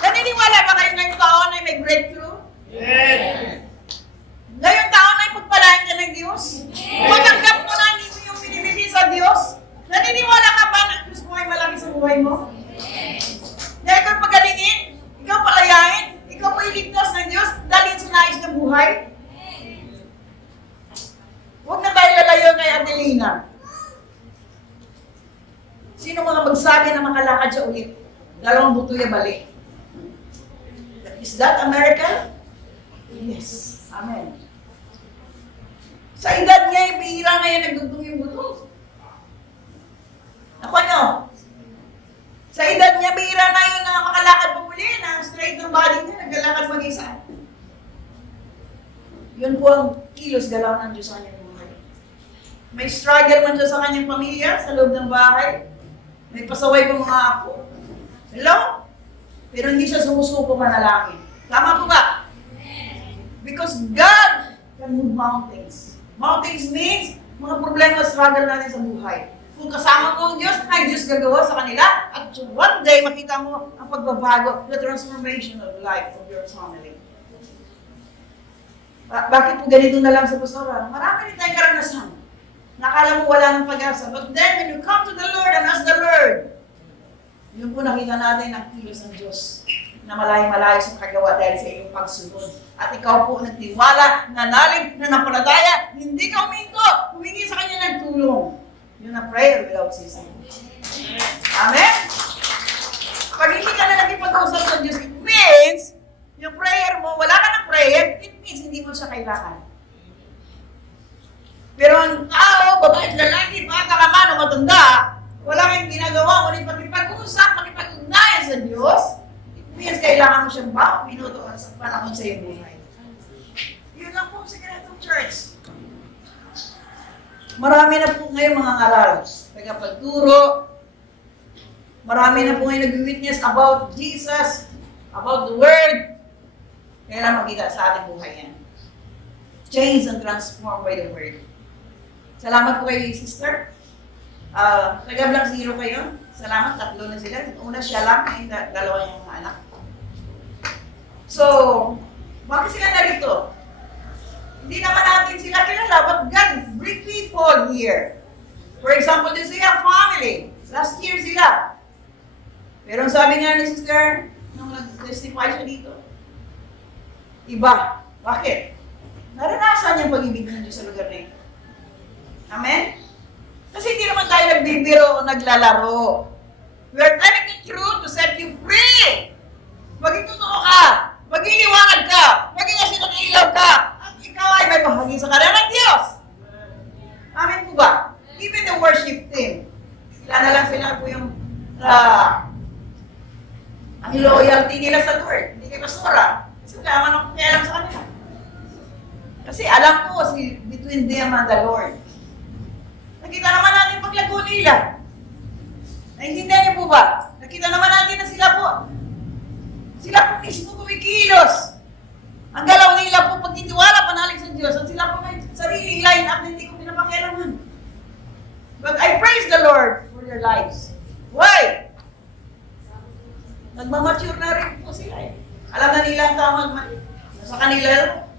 Naniniwala ba kayo ngayong taon ay may breakthrough? Yes! Ngayong taon ay pagpalain ka ng Diyos? Matanggap mo na yung binibigay sa Diyos? Naniniwala ka ba na ang Diyos mo ay malaki sa buhay mo? Na ikaw pagalingin? Ikaw palayain? Ikaw po iligtas ng Diyos? Dalhin sa nais ng buhay? Huwag na tayo lalayo kay Adelina. lang. Sino mga magsabi na makalakad siya ulit? Dalawang buto niya balik. Is that America? Yes. Amen. Sa edad niya, bihira ngayon nagdugtong yung buto. Ako nyo? Sa edad niya, bihira na yun na makalakad pa muli, na straight ng body niya, naglalakad mag-isa. Yun po ang kilos galaw ng Diyos sa kanyang buhay. May struggle man siya sa kanyang pamilya, sa loob ng bahay. May pasaway pa mga apo. Hello? Pero hindi siya sumusuko manalangin. Tama po ba? Because God can move mountains. Mountains means mga problema, struggle natin sa buhay. Kung kasama mo ang Diyos, ay Diyos gagawa sa kanila, at one day makita mo ang pagbabago, the transformation of life of your family. Bakit po ganito na lang sa pastora? Marami rin tayong karanasan. Nakala mo wala ng pag-asa. But then, when you come to the Lord and ask the Lord, yun po nakita natin ang kilos ng Diyos na malayo-malayo sa kagawa dahil sa iyong pagsunod. At ikaw po nagtiwala, nanalig, nanampalataya, hindi ka humingi sa Kanya ng tulong. Yun ang prayer without ceasing. Amen? Pag hindi ka na nagipag-usap sa Diyos, it means, yung prayer mo, wala ka ng prayer, it means hindi mo siya kailangan. Pero ang tao, babae, lalaki, bata ka man o matanda, wala kang ginagawa, ulit pag-usap, makipag-ugnayan sa Diyos, it means kailangan mo siyang bawat minuto sa panahon sa iyong buhay. Yun lang po ang sikreto ng church. Marami na po ngayon mga ngaral, nagpagturo, marami na po ngayon nag-witness about Jesus, about the Word, kailangan makita sa ating buhay yan. Change and transform by the Word. Salamat po kay sister. Taga-Black Zero kayo. Salamat, 3 na sila. Una siya lang, ay 2 yung mga anak. So, bakit sila narito? Hindi naman natin sila kilala, but God bring people here. For example, this is a family. Last year sila. Pero sabi nga ni sister, nung nag-testify siya dito, iba. Bakit? Naranasan yung pag-ibig ng Diyos sa lugar na ito. Amen? Kasi hindi naman tayo nagbibiro o naglalaro. We are telling the truth to set you free. Maging totoo ka. Maging liwanag ka. Maging asin ng ilaw ka. At ikaw ay may bahagi sa kanan ng Diyos. Amen po ba? Even the worship team. Sila na lang sila po yung ang loyalty nila sa Lord. Hindi kay pastora. Kasi wala naman akong kailan sa kanila. Kasi alam ko, between them and the Lord. Nakita naman natin paglago nila. Naintindihan niyo po ba? Nakita naman natin na sila po. Sila po mismo kumikilos. Ang galaw nila po pagtitiwala, panalig sa Diyos. At sila po may sariling line up na hindi ko pinapakialaman. But I praise the Lord for their lives. Why? Nagmamature na rin po sila eh. Alam na nila ang tamang mali. Sa kanila,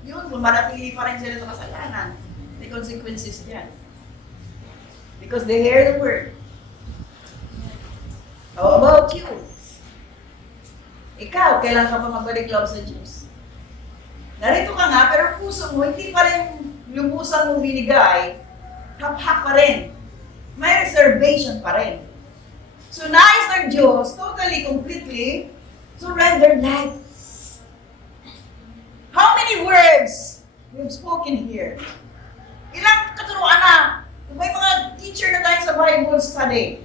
yun, manatili pa rin sila sa kasalanan. May consequences yan. Because they hear the word. How about you? Ikaw, kailan ka pa magbalik loob sa Diyos? Narito ka nga, pero puso mo, hindi pa rin lubusan mo binigay, hap-hap pa rin. May reservation pa rin. So, nais ng Diyos, totally, completely, surrender life. How many words we've spoken here? Ilang katuruan na? May mga teacher na tayo sa Bible study.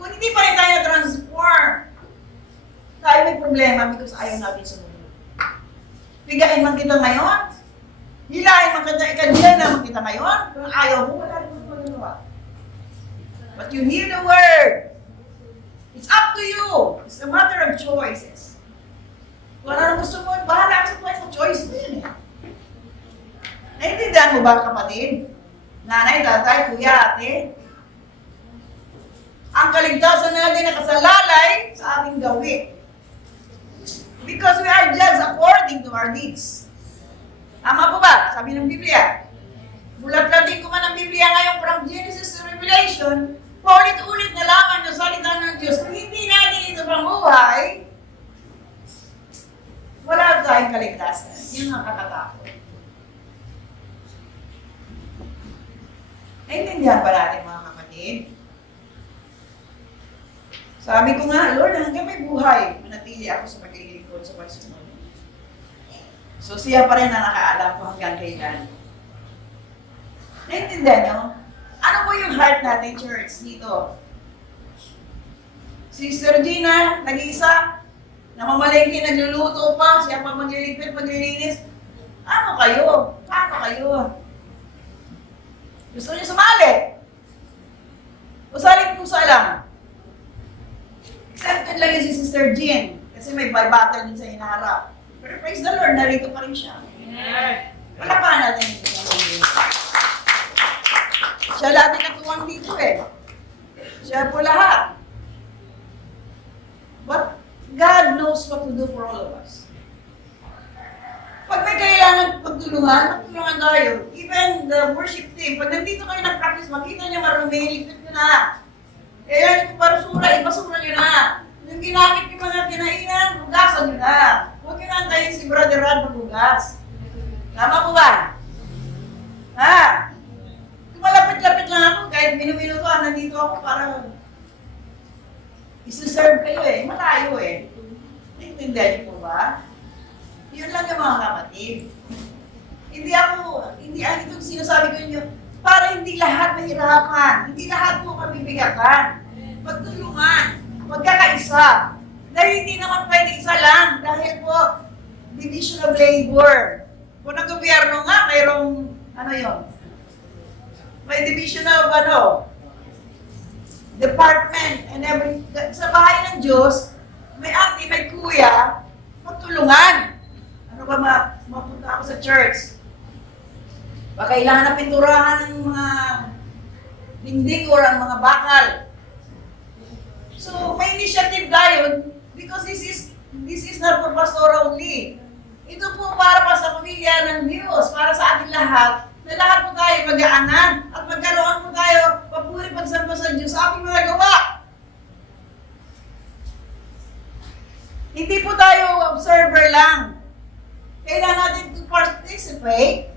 Kung hindi pa rin tayo na-transform, tayo may problema because ayaw natin sumunod. Pigain man kita ngayon, hilahin man kita, ikadyan naman kita ngayon, kung ayaw mo, wala rin mo magagawa. But you hear the word. It's up to you. It's a matter of choices. Kung ano gusto mo, bahala ka sa buhay mo, choice mo yun eh. Naintindihan mo ba, kapatid? Nanay, tatay, kuya, ate. Ang kaligtasan natin nakasalalay sa ating gawin. Because we are judged according to our deeds. Tama po ba? Sabi ng Biblia. Bulat-latin ko man ang Biblia ngayon from Genesis to Revelation, paulit-ulit na lamang yung salita ng Diyos. Kung hindi natin ito pamuhay, wala tayong kaligtasan. Yun ang kakatakot. Naintindihan ba natin mga kapatid? Sabi ko nga, Lord, hanggang may buhay, manatili ako sa paglilingkod sa pagsunod. So siya pa rin ang nakaalam ko hanggang kailan. Naintindihan nyo? Ano po yung heart natin, church, dito? Sister Gina, nag-iisa, namamalengke, nagluluto pa, siya pa magliligpit, maglilinis. Ano kayo? Paano kayo? Gusto niyo sumali? O saling pusa lang? Accepted lang yun si Sister Jean, kasi may battle din sa hinaharap. Pero praise the Lord, narito pa rin siya. Wala pa natin. Siya dati katuwang dito eh. Siya po lahat. But God knows what to do for all of us. Pag may kailangan magtulungan tayo. Even the worship team, pag nandito kayo nag-practice, makita niyo marumi, ligpit nyo na. Kaya yung parusura, ipasura nyo na. Yung ginamit yung mga kinainan, hugasan nyo na. Huwag nyo na antayin si Brother Rod maghugas. Tama po ba? Ha? Malapit-lapit lang ako, kahit minuminuto, nandito ako para isuserve kayo eh. Malayo eh. Naintindihan niyo po ba? Yun lang yung mga kapatid. Hindi ito sinasabi ko inyo, para hindi lahat mahirapan, hindi lahat po mabibigatan. Magtulungan, magkakaisa. Dahil hindi naman pwede isa lang, dahil po, division of labor. Kung ang gobyerno nga, mayroong, may division of department and every, sa bahay ng Diyos, may ate, may kuya, magtulungan. Ano ba mapunta ako sa church? Baka kailangan na pinturahan ng mga dingding or ang mga bakal. So, may initiative tayo because this is not for pastor only. Ito po para pa sa pamilya ng Diyos, para sa ating lahat, na lahat po tayo mag-aanan at magkaroon po tayo papuri pagsamba sa Diyos sa ating mga gawa. Hindi po tayo observer lang. Kailangan natin to participate.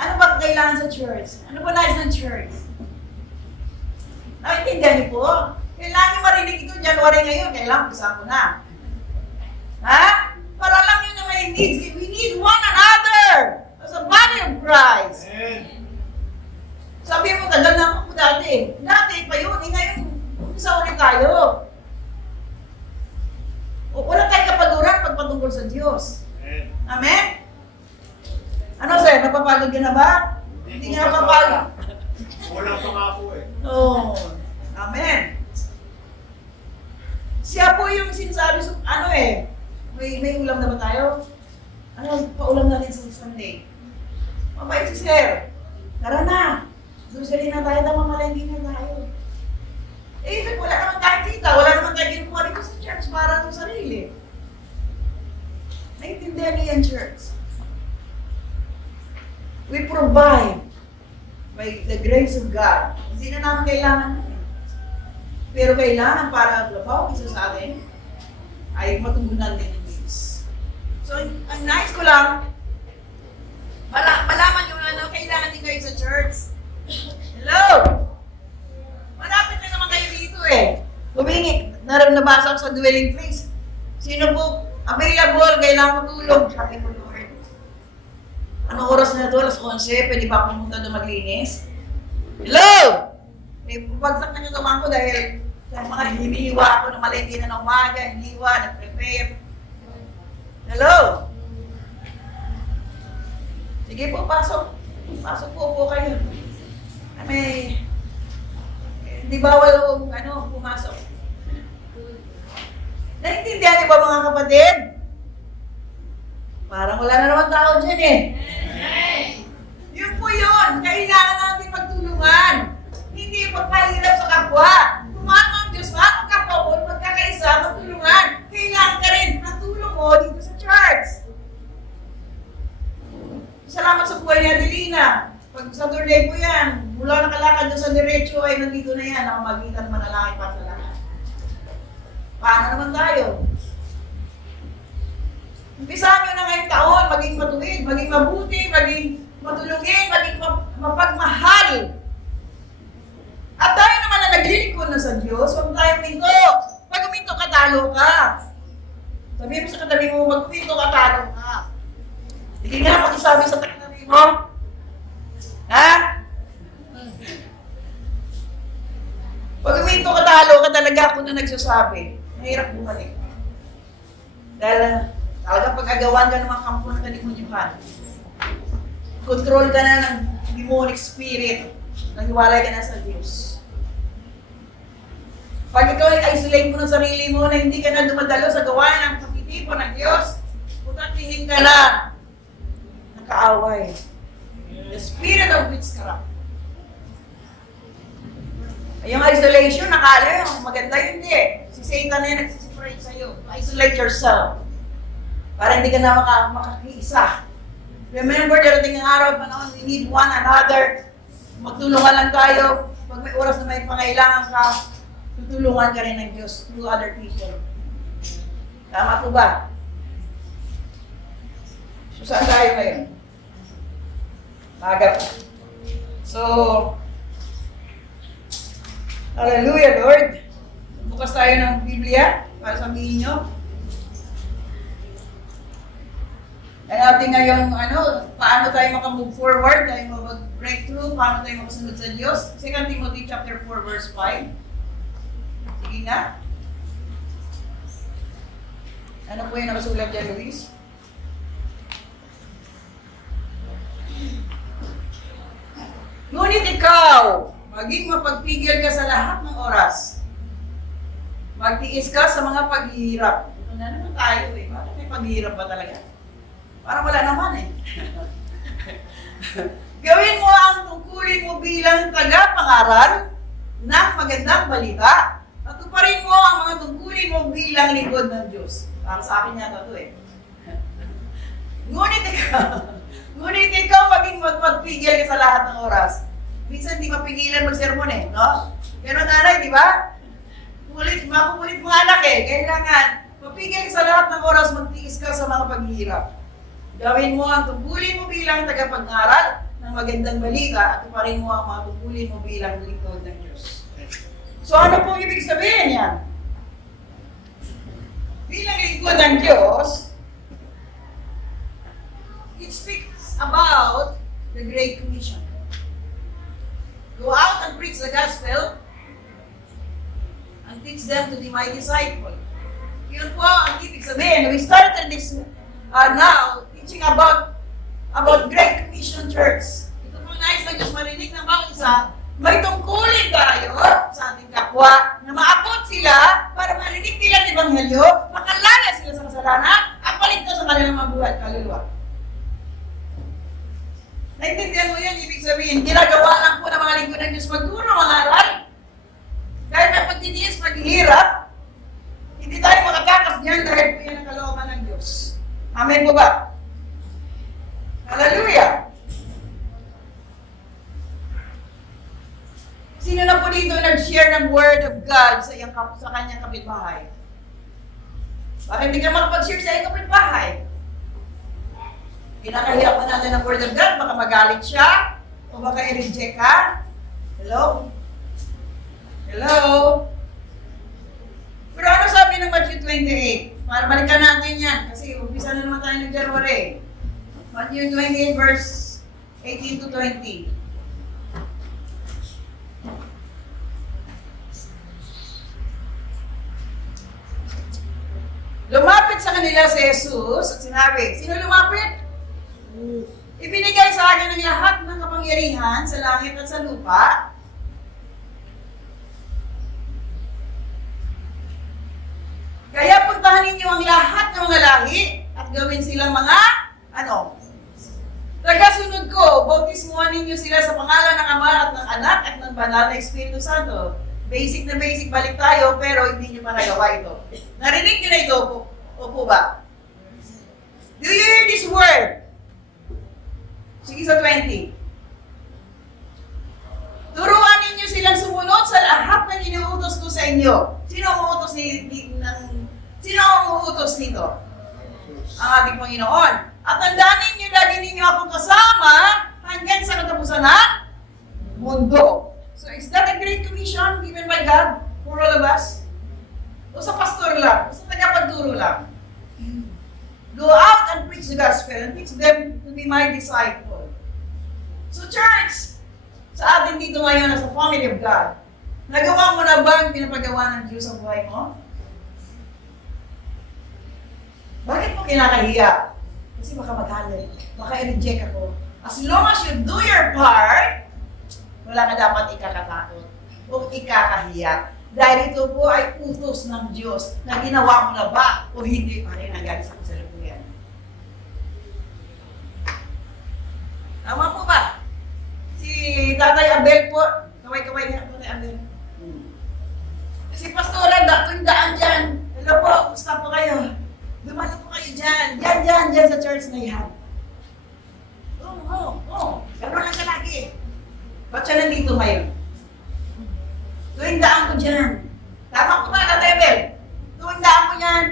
Ano ba kailangan sa church? Ano ba nais ng church? Naintindihan niyo po? Kailangan niyo marinig ito January ngayon. Kailangan pisa ko na. Ha? Para lang yun na may needs. We need one another as a body of Christ. Sabi mo, tagal na ako dati. Dati pa yun. Ngayon, isa ulit tayo. Wala tayong kapaguran pagpatungkol sa Diyos. Amen? Ano sir, napapagod ka na ba? Hindi nga napapagod. Wala pa nga po eh. Oo. Amen. Siya po yung sinasabi, may ulam na ba tayo? Ano, paulam natin sa Sunday. Mabait si sir. Tara na. Grocery na tayo, mamalengke na tayo. Wala naman tayo kita, wala naman tayo kinukuha dito sa church para sa sarili. Naintindihan niya yan, church. We provide by the grace of God. Hindi na naman kailangan. Pero kailangan para labaw isa sa atin ay matugunan din ng Diyos. So, ang nais ko lang, malaman yung kailangan din kayo sa church. Hello! Malapit na naman kayo dito eh. Humingi, nabasa ako sa dwelling place. Sino po available, kailangan mo tulong? Sabi ko, Lord. Anong oras na ito? Alas 11, pwede ba pumunta doon maglinis? Hello! May pagsak na nagawa ko dahil sa mga hiniwa ako na malindi na ng umaga, hiniwa, nag-prepare. Hello! Sige po, pasok. Pasok po kayo. Hindi bawal pumasok. Naintindihan niyo ba mga kapatid? Parang wala na naman tao dyan eh. Yun po yun. Kailangan natin magtulungan. Hindi pagpahirap sa kapwa. Kumano ang Diyos, ang kapwa mo, magkakaisa, magtulungan. Kailangan ka rin ng tulong mo dito sa church. Salamat sa buhay ni Adelina. Pag Saturday po yan, mula nakalakad doon sa diretso ay nandito na yan, nakamagitan manalangin para sa lahat. Paano naman tayo? Umpisahan nyo na ngayong taon, maging matuwid, maging mabuti, maging matulungin, maging mapagmahal. At tayo naman na naglilingkod na sa Diyos, huwag tayo minto. Pag uminto ka, talo ka. Sabihin mo sa katabi mo, wag uminto ka, talo ka. Hindi nga pakisabi sa katabi mo. Ha? Pag uminto ka, talo ka talaga ako na nagsasabi. Mahirap bumalik. Dahil talagang pag-agawan ka ng mga kampo ng kalimunyuhan. Control ka na ng demonic spirit. Naghiwalay ka na sa Diyos. Pag ikaw i-isolate mo ng sarili mo na hindi ka na dumadalo sa gawain ng pagtitipon ng Diyos, putatihin ka na ng kaaway. The spirit of witchcraft. Yung isolation, nakala yung maganda yun, hindi. Si Satan na yung nagsisiprate sa'yo. Isolate yourself. Para hindi ka na makakiisa. Remember, darating ang araw, panahon, we need one another. Magtulungan lang tayo. Pag may oras na may pangailangan ka, tutulungan ka rin ng Diyos through other people. Tama po ba? So, saan tayo ngayon? Maga po. So, hallelujah, Lord. Bukas tayo ng Biblia para sabihin nyo. Ang ating ngayong, paano tayo makamove forward, tayo mag-breakthrough, paano tayo makasunod sa Diyos. 2 Timothy chapter 4, verse 5. Sige nga. Ano po yung nakasulat dyan, Luis? Ngunit ikaw, maging mapagpigil ka sa lahat ng oras. Magtiis ka sa mga paghihirap. Ito na naman tayo eh. Bakit may paghihirap ba talaga? Parang wala naman eh. Gawin mo ang tungkulin mo bilang tagapangaral ng magandang balita at tuparin mo ang mga tungkulin mo bilang lingkod ng Diyos. Para sa akin yata ito eh. Ngunit ikaw maging magpagpigil ka sa lahat ng oras. Minsan di mapigilan magsermon eh, no? Pero nanay, di ba? Makukulit mga anak eh. Kailangan mapigil ka sa lahat ng oras, magtiis ka sa mga paghihirap. Gawin mo ang tungkulin mo bilang tagapag-aral ng magandang balita at tuparin mo ang mga tungkulin mo bilang lingkod ng Diyos. So ano pong ibig sabihin yan? Bilang lingkod ng Diyos, it speaks about the Great Commission. Go out and preach the gospel and teach them to be my disciple. Yun po ang ibig sabihin. We started this now teaching about Great Commission Church. Ito po nais na Diyos marinig ng bawat isa. May tungkulin tayo sa ating kapwa na maabot sila para marinig nila ang Ebanghelyo, makalala sila sa kasalanan at paligtas sa kanilang mga buhay at kaluluwa. Naintindihan mo yun, ibig sabihin, ginagawa lang po ng mga lingkod ng Diyos magturo, mga aral. Dahil may pagtitiis, paghihirap, hindi tayo makatakas niyan dahil po yan ang kalooban ng Diyos. Amen po ba? Hallelujah! Sino na po dito nag-share ng Word of God sa kanyang kapitbahay? Bakit hindi ka makapag-share sa iyong kapitbahay? Kinakahirapan natin ng Word of God, baka magalit siya, o baka i-reject ka. Hello? Hello? Pero ano sabi ng Matthew 28? Para balikan natin yan, kasi umpisa na naman tayo ng January. Matthew 28 verse 18 to 20. Lumapit sa kanila si Jesus at sinabi, sino lumapit? Ibinigay sa akin ang lahat ng kapangyarihan sa langit at sa lupa. Kaya puntahan ninyo ang lahat ng mga lahi at gawin silang mga, tagasunod ko, bautismuhan ninyo sila sa pangalan ng Ama at ng Anak at ng Banal na Espiritu Santo. Basic na basic, balik tayo, pero hindi nyo pa nagawa ito. Narinig nyo na ito, opo ba? Do you hear this word? Sige sa 20. Turuan ninyo silang sumunod sa lahat ng inuutos ko sa inyo. Sino ang umuutos nito? Ang ating Panginoon. At tandaan ninyo, lagi ninyo akong kasama hanggang sa katapusan ng mundo. So is that a great commission given by God for all of us? O sa pastor lang? O sa tagapagturo lang? Go out and preach the gospel and teach them to be my disciple. So church, sa atin dito ngayon as a family of God, nagawa mo na ba ang pinapagawa ng Diyos sa buhay mo? Bakit mo kinakahiya? Kasi baka magalit, baka i-reject ako. As long as you do your part, wala ka dapat ikakatakot o ikakahiya. Dahil ito po ay utos ng Diyos na ginawa mo na ba o hindi pa rin hanggang sa kasalukuyan. Tama po ba? Si Tatay Abel po, kaway-kaway niya, Tatay Abel. Si Pastora, tuwing daan dyan. Hello po, gusto po kayo. Dumalo po kayo dyan. Dyan sa church na yan. Oo. Gano'n lang siya lagi. Ba't siya nandito ngayon? Tuwing daan ko dyan. Tama ko ba, Tatay Abel? Tuwing daan ko dyan,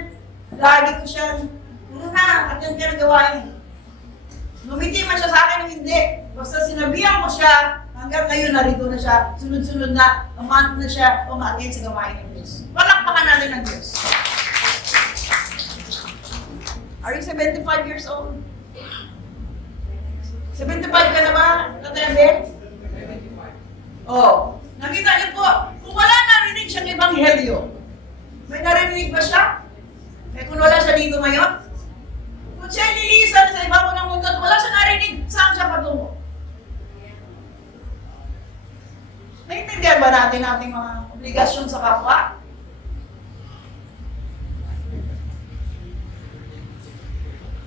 lagi ko siya, ano na, at yan ka nagawain. Ngumiti man siya sa akin o hindi. Basta sinabihan ko siya, hanggang ngayon narito na siya, sunod-sunod na, umanap na siya, umatin sa gawain ng Diyos. Palakpakan natin ng Diyos. Are you 75 years old? 75 ka na ba, Tatay Abel? Oh, nakita niyo po, kung wala narinig siyang ebanghelyo, may narinig ba siya? Eh kung wala siya dito ngayon, kung siya nilisan sa ibabaw ng mundo at wala siya narinig, saan siya patungo? Naintindihan ba natin ating mga obligasyon sa kapwa?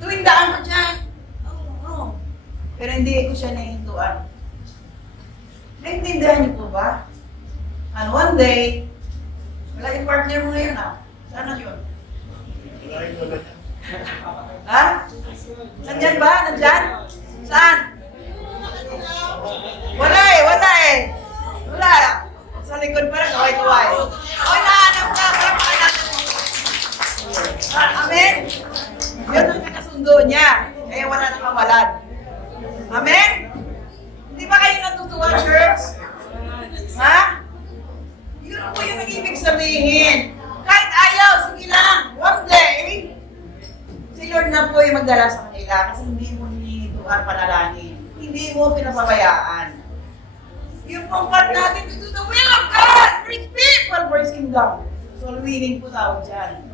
Tuwing daan mo dyan, oo. Pero hindi ko siya nahintuan. Naintindihan niyo po ba? And one day, wala yung partner mo ngayon Sana yun? Wala yung wala. Ha? Nandyan ba? Nandyan? Saan? Wala eh. Wala. Sa likod pa rin, kaway-kaway. Okay, nahanap ka. Parapakan natin mo. Amen? Yun ang nakasundo niya. Kaya wala nang kawalan. Amen? Hindi ba kayo natutuwa, church? Ha? Yun po yung ibig sabihin. Kahit ayaw, sige lang. One day, si Lord na po yung magdala sa kanila kasi hindi mo hinihituan panalangin. Hindi mo pinapabayaan. Yung pong part natin to do the will of God, reach people for His kingdom. So, winning po tawag dyan.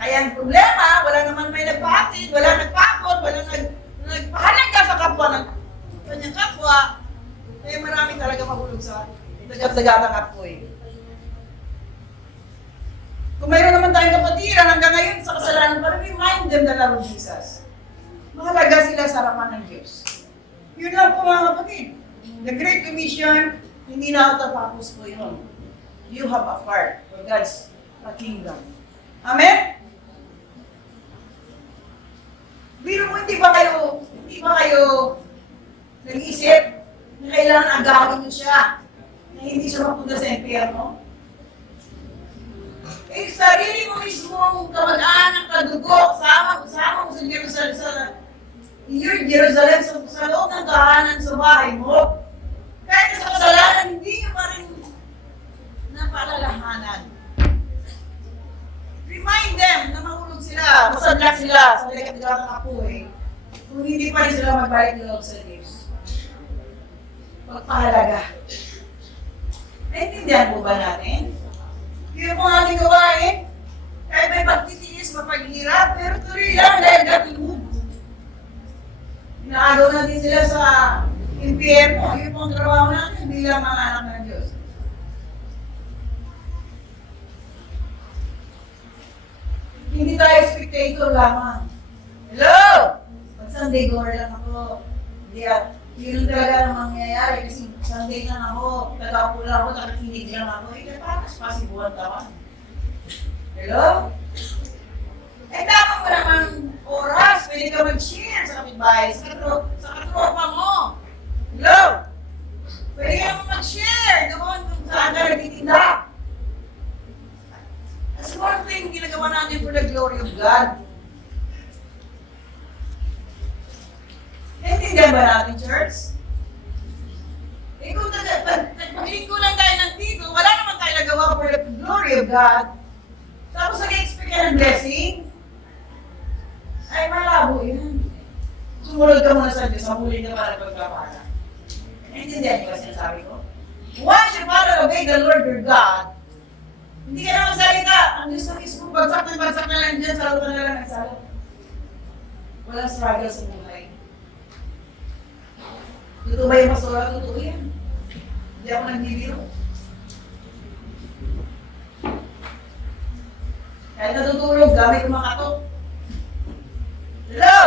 Kaya ang problema, wala naman may nagpatid, wala nagpakot, wala nagpahalaga sa kapwa ng kanyang kapwa. Kaya marami talaga mahulog sa dagat-dagatang apoy. Kung mayroon naman tayong kapatiran hanggang ngayon sa kasalanan, para remind them the love of Jesus. Mahalaga sila sa harapan ng Diyos. Yun lang po mga kapatid. The Great Commission, hindi na tapos po yun. You have a part for God's kingdom. Amen? Biro mo, hindi ba kayo nag-iisip na kailangan agawin niyo siya na hindi siya mapunta sa impyerno? Eh, sarili mo mismong kamag-anak, kadugo, sama mo sa Jerusalem, sa loob ng tahanan sa bahay mo. Kahit sa kasalanan, hindi nyo pa rin napaalalahanan. Remind them na mahulog sila, masadlak sila sa dagat-dagat ng apoy. Kung hindi pa rin sila magbalik ng loob sa Diyos. Pagpahalaga. Naintindihan po ba natin? Yun po ang ating gawain. Kahit may pagtitiis, mapaghirap, pero tuloy lang dahil gatimog. Inaagaw natin sila sa impyerno. Yun po ang trabaho natin bilang mga anak ng Diyos. Hindi tayo spectator lamang. Hello! Pag Sunday goer lang ako. Hindi yun talaga ang mangyayari kasi Sunday lang ako, tagapo lang ako, nakikinig lang ako. Eh, patas pasibuhan taon. Hello? Eh, tama mo naman oras, pwede ka mag-share sa kapitbahay, sa katropa mo. Hello? Pwede ka naman mag-share doon kung saan ka nagtitinda. That's one thing ginagawa natin for the glory of God. Naintindihan ba natin, church? the glory of God, tapos nag-expect ka ng blessing, ay malabo yun. Sumunod ka muna sa Diyos, sabulin ka para pagkapala. Naintindihan niyo ba sinasabi ko? Once you follow obey the Lord your God, hindi ka na magsalita. Ang Diyos na Diyos mo, bagsak na lang dyan, salo ka na lang ng salo. Walang struggle sa buhay. Totoo ba yung pastora? Totoo yan. Hindi ako nagbibiro. Kahit natutulog ka, may kumakatok. Hello!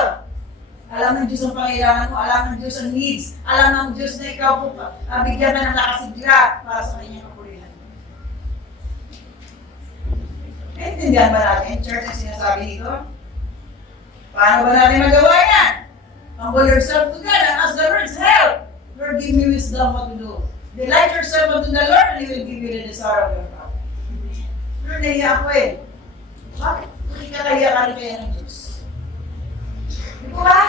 Alam ng Diyos ang pangailangan mo, alam ng Diyos ang needs, alam ng Diyos na ikaw po bigyan ka ng nakasigla para sa kanyang kapulihan. Naintindihan ba natin, church, ang sinasabi dito? Paano ba natin magawa yan? Humble yourself to God and ask the Lord's help. Lord, give me wisdom what to do. Delight yourself unto the Lord and He will give you the desire of your heart. Lord, nahiya ako eh. Bakit? Hindi ka kaya kaya ng Diyos. Di ba ba?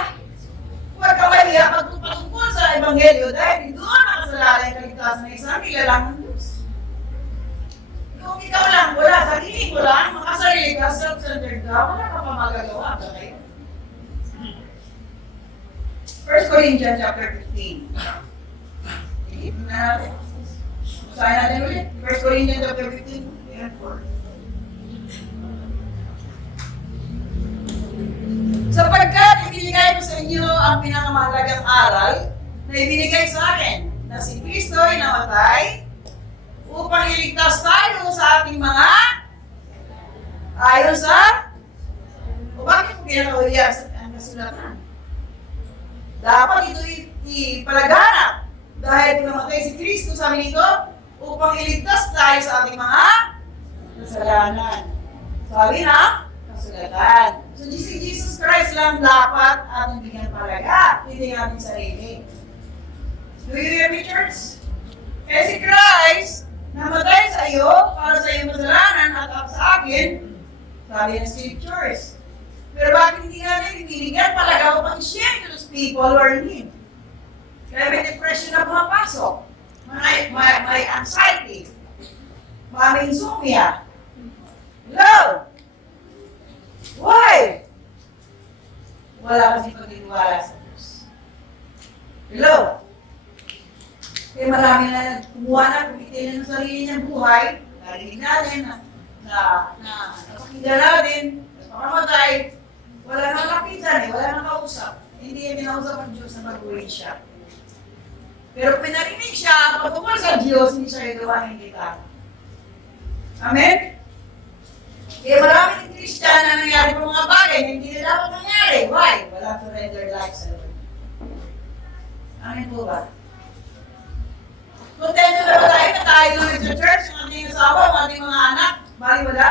Huwag ka mahiya patungkol sa Ebanghelyo dahil doon nakasalalay ang kaligtasan ng isang nilalang ng Diyos. Kung ikaw lang, wala, sarili mo lang, makasarili ka, self-centered ka, wala ka pa magagawa ka kayo. 1 Corinthians chapter 15. Tigit na natin. Basahin natin ulit. 1 Corinthians chapter 15. Ayan, 4. Sapagkat ibinigay ko sa inyo ang pinakamahalagang aral na ibinigay sa akin, na si Kristo ay namatay upang iligtas tayo sa ating mga ayon sa o bakit mo pinakauliya ang kasulatan? Dapat ito ipalaganap dahil kung namatay si Kristo sa amin ito upang iligtas tayo sa ating mga kasalanan. Sabi na, kasulatan. So, si Jesus Christ lang dapat ating bigyan palaga, hindi natin sarili. Do you hear me, church? Kaya si Christ, namatay sa iyo para sa iyong kasalanan at sa akin, sabi ng scriptures. Pero bakit hindi natin binigyan palaga upang i-share to those people who are in need? Kaya may depression na pumapasok, may anxiety, may insomnia. Hello? Why? Wala kasi pagtitiwala sa Diyos. Hello? Kaya marami na kumuha na, kumitin ng sarili niyang buhay, narinig natin, napakinggan natin, pakamatay, wala nang kapitan wala nang kausap. Hindi niya pinausap ang Diyos na mag-uwi siya. Pero pinarinig siya, patungkol sa Diyos, hindi siya gagawa ng hindi tama. Amen? Kaya maraming Christian na nangyari po mga bagay na hindi na dapat nangyari. Why? Walang surrender life sa Lord. Amen po ba? Kontento na ba tayo na tayo nag-church, ang ating asawa, ang ating mga anak? Bali wala?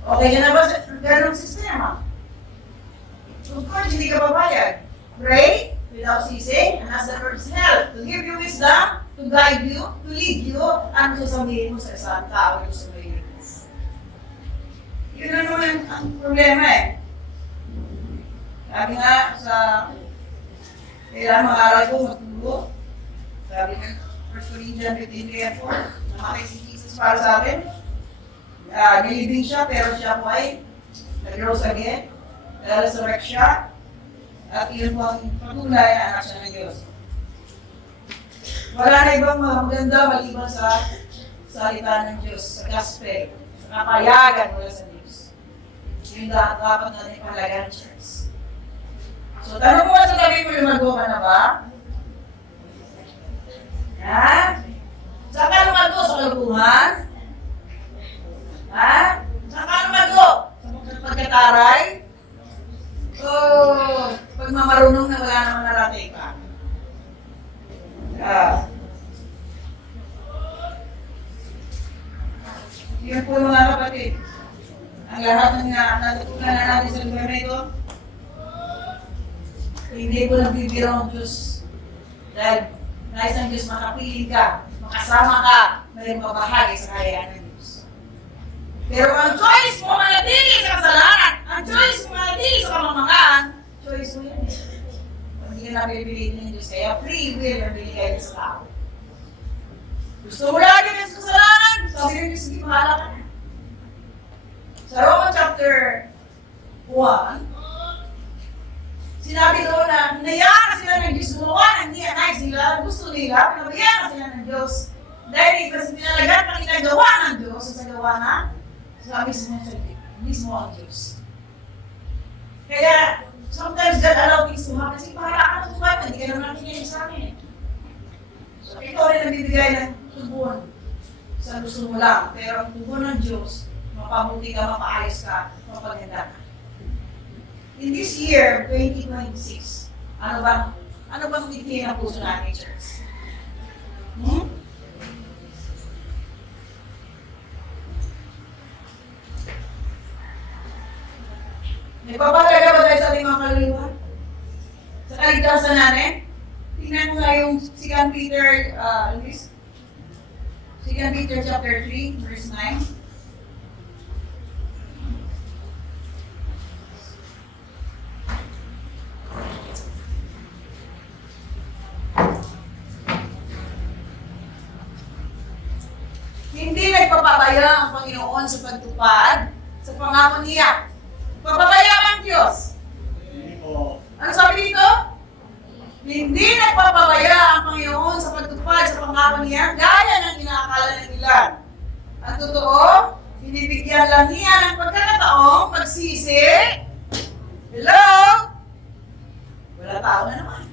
Okay ka na ba sa ganong sistema? Of course, hindi ka babayad. Pray without ceasing and ask the Lord's help to give you wisdom, to guide you, to lead you, ano sasabihin mo sa isang tao yung sa iyo. Yun na naman ang problema eh. Sabi nga sa kailangan mag-aral ko, matulog. Sabi nga, 1 Corinthians 15:4, namatay si Jesus para sa atin. Nilibing siya, pero siya po ay nag-rose again, na-resurrect siya, at yun po ang patunay na anak siya ng Diyos. Wala na ibang maganda maliban sa salita ng Diyos, sa gospel, sa kapayagan mula sa Diyos. Yun dapat natin pahalagan ng church. So, tanong mo sa tabi mo, lumago ka na ba? Ha? Saan ka lumago? Sa kalubuhan? Ha? Saan ka lumago? Sa pagkataray? O pag mamarunong na wala naman naratay ka? Yun po mga kapatid. Ang lahat ng natutunan na natin sa lugar na ito, hindi ko nagbibiro ang Diyos. Dahil nais ang Diyos makapiling ka, makasama ka, may mabahagi sa kayaan ng Diyos. Pero ang choice mo manatili sa kasalanan, ang choice mo manatili sa kamamakaan, choice mo yan. Hindi ka napipiliin ng Diyos, kaya free will ang binigay niya sa tao. Gusto mo lagi ng kasalanan, Sabi ng Diyos, sige, bahala ka na. Sa Romans chapter 1, sinabi doon na hinayaan sila ng Diyos gumawa ng nais nila, gusto nila, pinabayaan sila ng Diyos. Dahil kasi pinalagan pang ginagawa ng Diyos sa gawa na sa mismo ang Diyos. Kaya, sometimes God allow things to happen. Kasi bahala ka na tumayo, hindi ka naman nakikinig sa amin. So, ikaw rin ang bibigay ng tugon sa gusto mo lang. Pero ang tugon ng Diyos, mapabuti ka, mapaayos ka, mapaganda ka. In this year, 2026, ano bang bigay ng puso natin, church? Nagpapalaga ba tayo sa ating mga kaluluwa? Sa kaligtasan natin? Tingnan mo nga yung 2 Peter, Luis. 2 Peter chapter 3, verse 9. Hindi nagpapabaya ang Panginoon sa pagtupad sa pangako niya. Papabaya ang Diyos. Hindi po. Ano sabi dito? Hindi nagpapabaya ang Panginoon sa pagtupad sa pangako niya gaya ng inaakala ng ilan. Ang totoo, binibigyan lang niya ng pagkakataong magsisi. Hello? Wala tao na naman.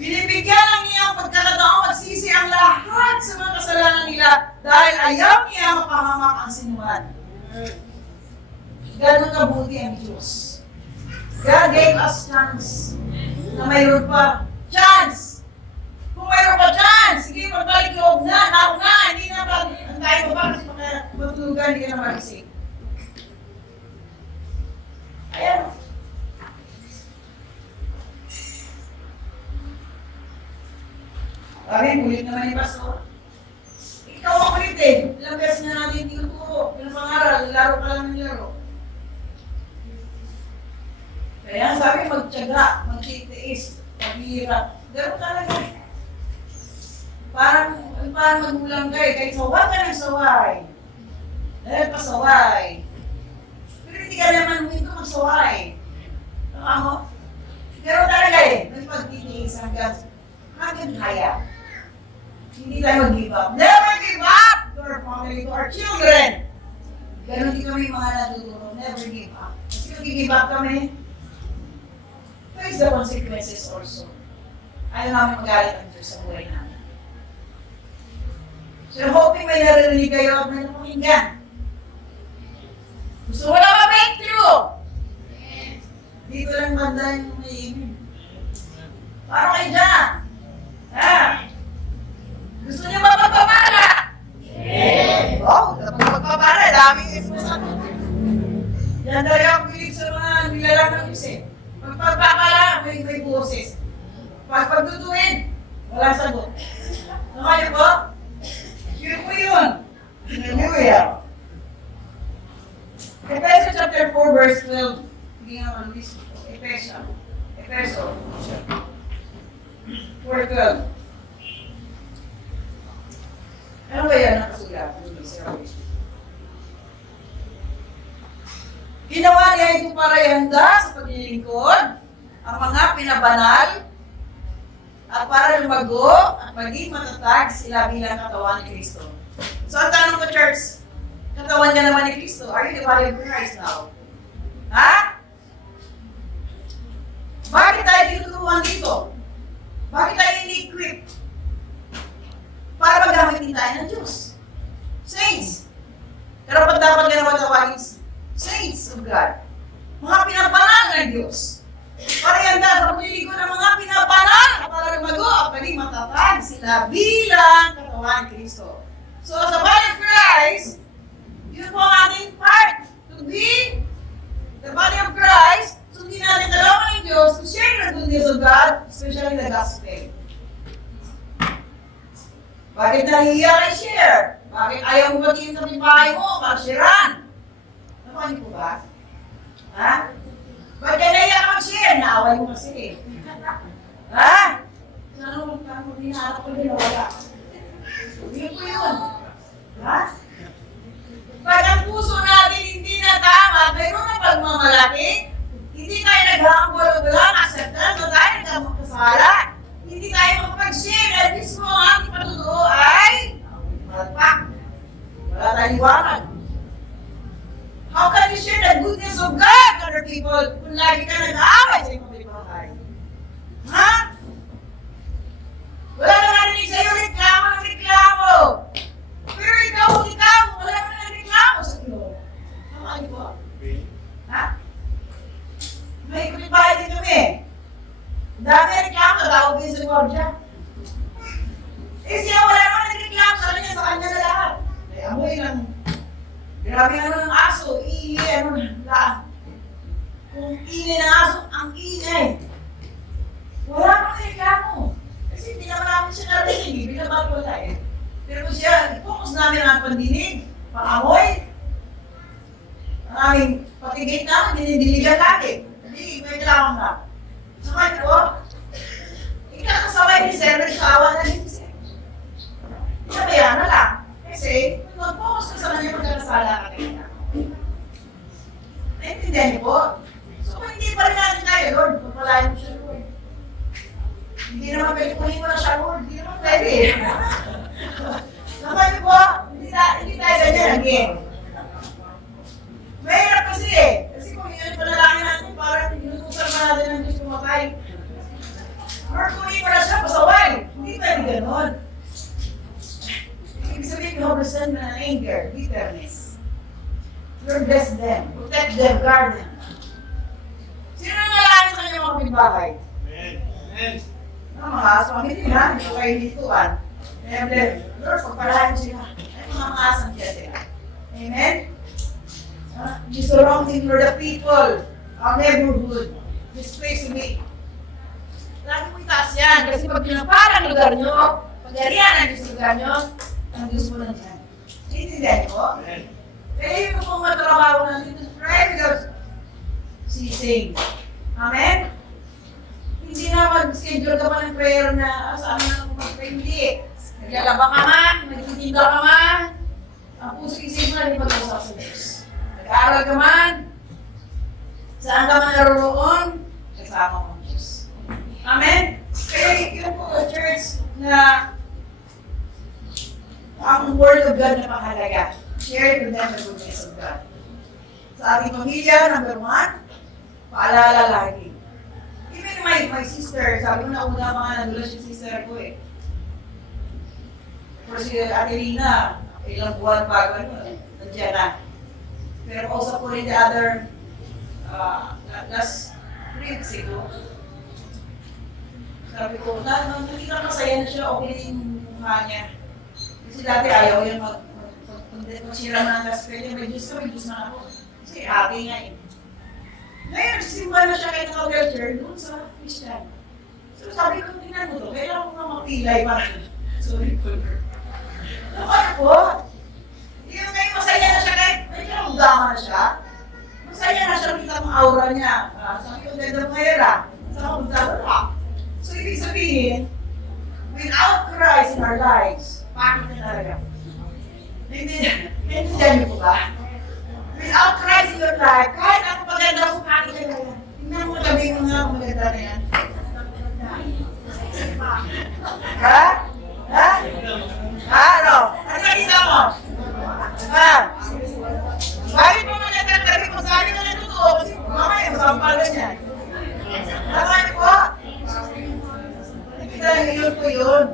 Binibigyan lang niya ang pagkakataong magsisi ang lahat sa mga kasalanan nila dahil ayaw niya mapahamak ang sinuman. Ganun kabuti ang Diyos. God gave us chance na mayroon pa. Chance! Kung mayroon pa chance, sige, magbalik loob na, tao na, hindi na ba, ang tayo pa kasi matulugan, hindi ka na magising. Ayan. Sabi, kulit naman ni Pastor. Ikaw ang kulit eh. Ilang beses na natin tinuturo. Ilang pangaral, laro ka lang ng laro. Kaya sabi, magtiyaga, magtitiis, maghihirap. Gano'n talaga. Parang magulang ka eh. Kahit sawa ka ng saway. Dahil pasaway. Pero hindi ka naman huminto magsaway. Ano mo? Pero talaga eh, magpagtitiis hanggang kaya. Hindi tayo mag-give up. Never give up to our family, to our children. Ganon din kami mga natuturo. Never give up. Kasi kung give up kami, face the consequences also. Ayaw namin magalit ang Diyos sa buhay namin. So hoping may naririnig kayo at may napakinggan. Gusto mo na ma-breakthrough? Dito lang banda yung may imin. Paano kayo dyan? Ha? Gusto niyo ba magpapala? Yes! Oh, kapag magpapala, daming sagot. Yan talaga ang pilig sa mga nilalang ng Diyos eh. Pagpapala, may boses. Pagtutuin, wala sagot. Ano kayo po? Yun po yun. Hallelujah. Efeso chapter 4 verse 12. Hindi nga malulis. Efeso 4:12. Ano ba yan nakasulat? Ginawa niya ito para ihanda sa paglilingkod ang mga pinabanal at para lumago at maging matatag sila bilang katawan ni Kristo. So ang tanong ko, church, katawan niya naman ni Kristo, are you the body of Christ now? Ha? Bakit tayo tinuturuan dito? Bakit tayo ini-equip? Para magamitin tayo ng Diyos. Saints. Karapat dapat ka naman tawagin saints of God. Mga pinabanal ng Diyos. Para ihanda sa pagliligo ng mga pinabanal para lumago at maging matatag sila bilang katawan ni Kristo. So sa body of Christ, yun po ang ating part. To be the body of Christ, sundin natin kalawang ng Diyos to share the good news of God, especially the gospel. Bakit nahihiya kay share? Bakit ayaw mo batiin sa bahay mo? Mag-sharean? Nakuha niyo po ba? Ha? Bakit ka nahihiya ka mag-share? Naaway mo kasi. Ha? Ano mo hinahanap ko din wala? Yun po yun. Ha? Pag ang puso natin hindi na tama, mayroon na pagmamalaki, hindi tayo nag-humble o walang acceptance o tayo nagkasala, hindi tayo makapag-share at mismo ang ating patutuo ay malpak. Wala tayong liwanag. How can you share the goodness of God to other people kung lagi ka nag-aaway sa iyong kapitbahay? Ha? Wala na narinig sa'yo reklamo ng reklamo. Pero ikaw, wala na nagreklamo sa iyo. Tama niyo po? Ha? May kapitbahay din kami. Dami reklamo, tawag din sa Georgia. Eh siya, wala naman nagreklamo sa kanya na lahat. Ay, amoy lang. Grabe ng aso, kung ingay ng aso, ang ingay. Wala naman reklamo. Kasi hindi naman namin siya narinig, binabago wala eh. Pero kung siya, i-focus namin ang pandinig, pang-amoy, ang aming patigate namin, dinidiligan lagi. Hindi, may kailangan na. Saka ko, ikakasaway ni Sir, nagsawa na ni Sir. Sabayan na lang. Kasi, mag-focus ka sa kanya pagkakasala ka kanya. Naintindihan niyo po? So, kung hindi pa rin natin tayo, Lord, pagpalayan mo siya, Lord. Hindi naman pwede kunin mo na siya, Lord. Hindi naman pwede. Naman niyo po, hindi tayo ganyan again. Mahirap kasi eh. Kasi kung yun yung panalangin natin, parang inutusan pa natin ng Diyos kumatay. Lord, kunin mo na siya, pasaway. Hindi pwede ganon. Ibig sabihin, you understand na anger, bitterness. Lord, bless them, protect them, guard them. Sino na nalangin sa kanyang mga kapitbahay? Amen. Amen. Ang mga aso, pamilihan, ito kayo dituan. Lord, pagpalahan mo sila. Ay, mga asang siya sila. Amen? You surrounding for the people, our neighborhood, this place to be. Lagi mo itaas yan, kasi pag pinaparang lugar nyo, pag-arihan ang Diyos lugar nyo, ang Diyos mo lang yan. Intindihan niyo po? Amen. Kaya yung kung matrabaho natin, try without ceasing. Amen? Hindi na mag-schedule ka pa ng prayer na saan na mag-pray. Hindi. Naglalaba ka man, nagtitinda ka man, ang puso isip mo na hindi mag-usap sa Diyos. Nag-aaral ka man, saan ka man naroon, kasama mo ang Diyos. Amen? Kaya yun po, church, na ang Word of God na mahalaga. Share to them the goodness of God. Sa ating pamilya, number 1, paalala lagi. Even my sister, sabi ko na una mga nadulas yung sister ko eh. Pero si Ate Lina, ilang buwan bago nandiyan na. Pero also po rin the other, last 3 weeks ago, sabi ko, nakita masaya na siya, okay na yung mukha niya. Kasi dati ayaw yan magsira mo ng gospel, may Diyos na ako. Kasi ate nga eh. Ngayon, nagsisimba na siya kahit naka-wheelchair doon sa Christian. So sabi ko, tingnan mo to, kailangan ko nga mapilay pa. Sorry po. Ano po? Hindi mo ngayon masaya na siya kahit may karamdaman na siya. Masaya na siya, kita mong aura niya. Sabi ko, ganda mo ngayon Saan ko wala. So ibig sabihin, without Christ in our lives, bakit na talaga? Naintindihan niyo po ba? Without Christ in your life, kahit ako maganda ko, bakit na talaga? Tingnan mo gabi mo nga kung maganda na yan. Ha? Ha? Ha? Ano? Ano ang isa mo? Ha? Bakit mo maganda ang gabi mo? Sabi mo na totoo, kasi mamaya masampal ka niyan. Tama niyo po? Nakita niyo yun po yun.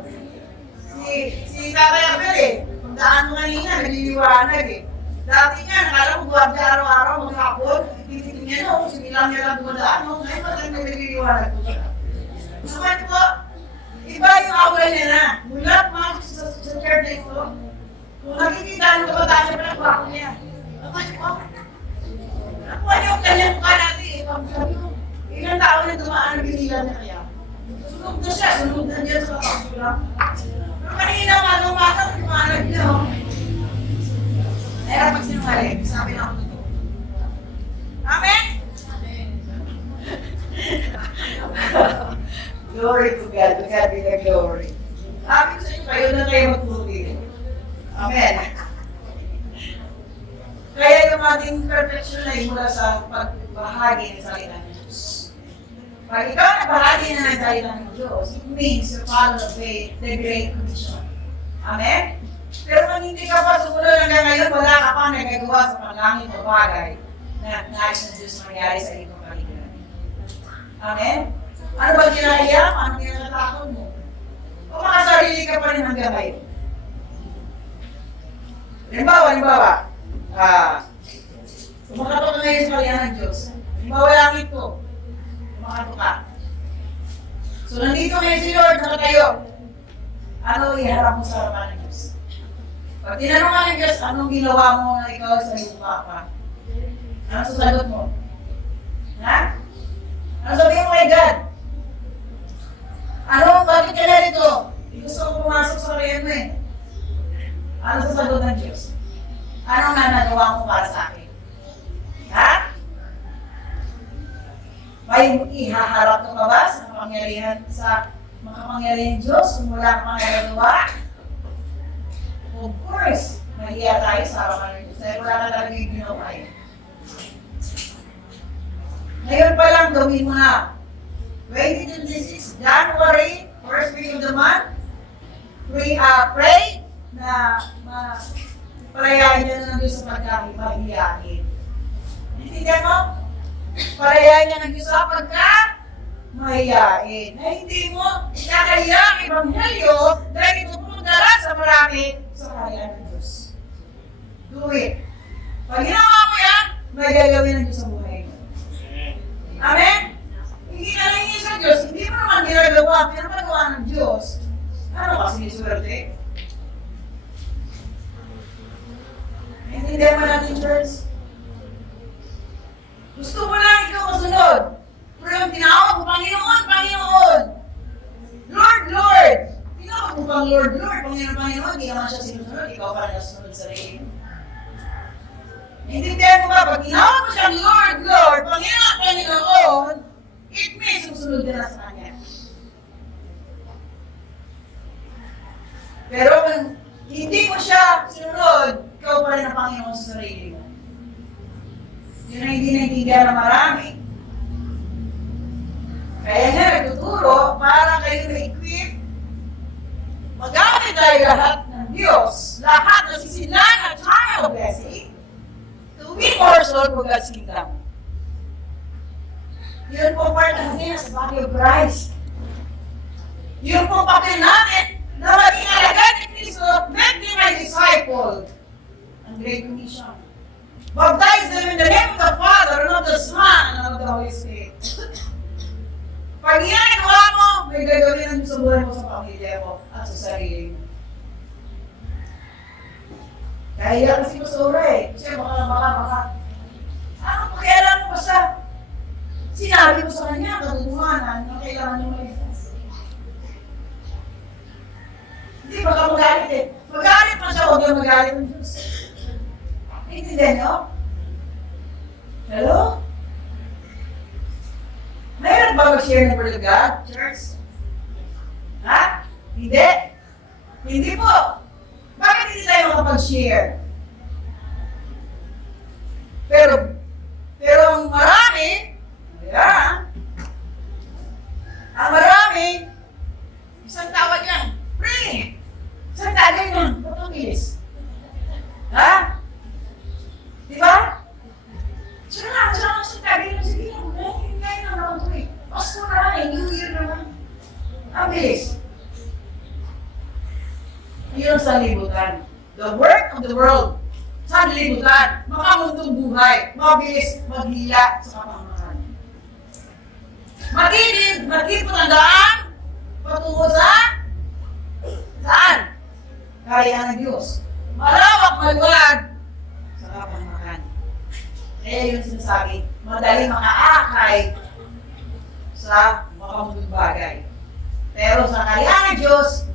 Si Tatay Abel eh, kung daan mo kanina, nagliliwanag eh. Dati nga, nakala ko guwardia araw-araw, maghapon, tititin niya no, sinilang niya lang dumadaan no, ngayon magandang nagliliwanag po siya. Naman po, iba yung aura niya na, mula pumasok sa church na ito, kung nakikita ng kabataan niya, pinagwako niya. Naman po, nakuha niya yung kanyang mukha natin eh, sabi ko, ilang tao na dumaan na binilan niya kaya. Sunog na siya, sunog na niya sa kapag pero kanina umaga, liwanag niya oh. Kaya pag sinungaling, sabi na ako totoo. Amen? Glory to God. To God be the glory. Sabi ko sa inyo, kayo na kayo magpuri. Amen. ating perfection ay mula sa pagbahagi ng salita ng Diyos. Pag ikaw nagbahagi na ng salita ng Diyos, it means you follow the Great Commission. Amen? Pero kung hindi ka pa sumunod hanggang ngayon, wala ka pa nagagawa sa panlangit o bagay na nais ng Diyos mangyari sa iyong kapaligiran. Amen? Ano ba kinaiyak? Ano kinatatakot mo? O makasarili ka pa rin hanggang ngayon? Halimbawa, kumakato ka ngayon sa kalihan ng Diyos. Halimbawa langit ko, kumakato ka. So nandito ngayon si Lord, nakatayo. Ano iharap mo sa harapan ng Diyos? Pag tinanong ka ng Diyos, anong ginawa mo na ikaw sa lupa pa? Ano sasagot mo? Ha? Ano sabihin mo kay God? Ano, bakit ka narito? Gusto ko pumasok sa kariyan mo eh. Ano sasagot ng Diyos? Anong nagawa mo para sa akin? Ha? May ihaharap ka ba sa makapangyarihan Diyos kung wala kang nagagawa? Of course, mahiya tayo sa harapan ng Diyos dahil wala ka talaga yung ginawa eh. Ngayon pa lang, gawin mo na. 2026, January, first week of the month, pray na palayain niya ng Diyos sa pagkamahiyain. Intindihan mo? Palayain niya ng Diyos sa pagkamahiyain. Na hindi mo ikakahiya ang Ebanghelyo dahil ito pumudala sa marami sa kahayaan ng Diyos. Do it. Pag ginawa mo yan, may gagawin ng Diyos sa buhay mo. Amen? Hindi ka lang sa Diyos, hindi mo naman ginagawa, pero magawa ng Diyos. Ano kasi swerte? Intindihan mo natin, church? Gusto mo lang ikaw masunod. Pero yung tinawag mo, Panginoon, Panginoon! Lord, Lord! Tinawag mo pang Lord, Lord, Panginoon, Panginoon, hindi naman siya sinusunod, ikaw pa na nasunod sa rin. Intindihan mo ba, pag tinawag mo siyang Lord, Lord, Panginoon, Panginoon, it means susunod ka na sa Kanya. Pero kung hindi mo siya sinunod, ikaw pa rin ang Panginoon sa sarili mo. Yun ang hindi naintindihan ng marami. Kaya nga nagtuturo para kayo ma-equip. Magamit tayo lahat ng Diyos, lahat ng sisilan at child blessing, to win more soul for God's kingdom. Yun po part natin sa body of Christ. Yun po papel natin na maging alagad ni Kristo, make me my disciple. Ang Great Commission. Baptize them in the name of the Father, and of the Son, and of the Holy Spirit. Pag ginagawa mo, may gagawin ang sa buhay mo sa pamilya mo at sa sarili mo. Kaya yan si Pastora eh. Kasi baka. Ano pakialam mo basta? Sinabi mo sa kanya, katutuhanan, na kailangan niyo maligtas. Hindi, baka magalit eh. Magalit man siya, huwag yung magalit ng Diyos. Intindihan niyo? Hello? Mayroon ba mag-share ng Word of God, church? Ha? Hindi? Hindi po. Bakit hindi tayo makapag-share? Pero ang marami, ang marami, isang tawag lang, pray! Isang tagay lang, patong bilis. Ha? Diba? Siya lang, isang tagay lang, sige lang, ngayon lang ako pray. Pasko na, New Year naman. Ang bilis. Yun sa libutan. The work of the world. Sa libutan. Makamundong buhay. Mabilis, maghila sa kapamakan. Matipot ang daan. Patungo sa saan? Kaya ng Diyos. Malawak, maluwag sa kapamakan. Kaya yun sinasabi, madali makaakay sa makamundong bagay. Pero sa kaya ng Diyos,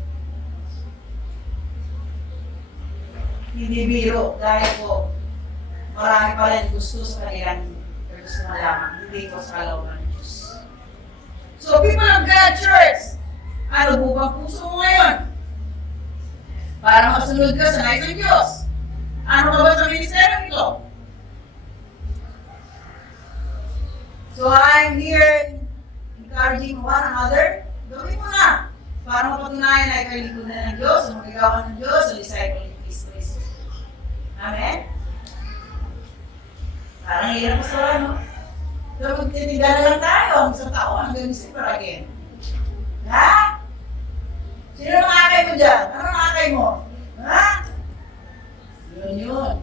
hindi biro dahil po marami pa rin gusto sa kanilang gusto malaman, hindi ko sa kalooban ng Diyos. So people of God, church, ano po bang puso mo ngayon? Para masunod ka sa nais ng Diyos. Ano ka ba sa ministeryo ito? So I'm here encouraging one another. Gawin mo na para mapatunayan ay kalikunan ng Diyos, ang magagawa ng Diyos, sa disciple ni Cristo Jesus. Amen? Parang hirap sa ano. Pero magtitigan na lang tayo ang isang taon hanggang December again. Ha? Sino ang akay mo dyan? Ano ang akay mo? Ha? Yun.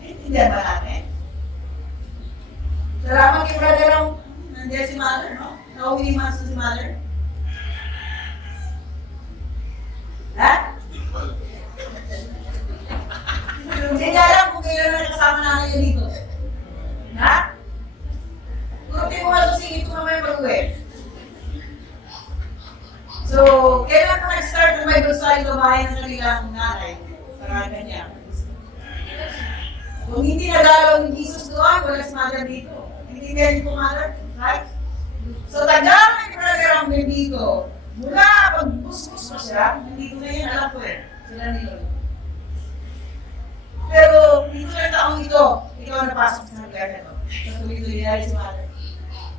Intindihan ba natin? Salamat kay brother ang nandiyan si mother, no? Nauwi ni Master si mother. Ha? Hindi niya alam kung kailan na kasama namin niya dito. Ha? Kurti mo masusingit ko mamaya pag-uwi. So, kailan ka nag-start ng Bible study sa bahay ng kanilang nanay? Sarada niya. Kung hindi nagalaw ni Jesus doon, wala si mother dito. Hindi niya po mother, right? So, tagal ni Brother Ramil dito. Mula pag-busbus pa siya, nandito na yun, alam ko eh. Sila nilo. Pero, dito na taong ito, ikaw napasok sa lugar na ito. So, tuloy-tuloy na rin si mother.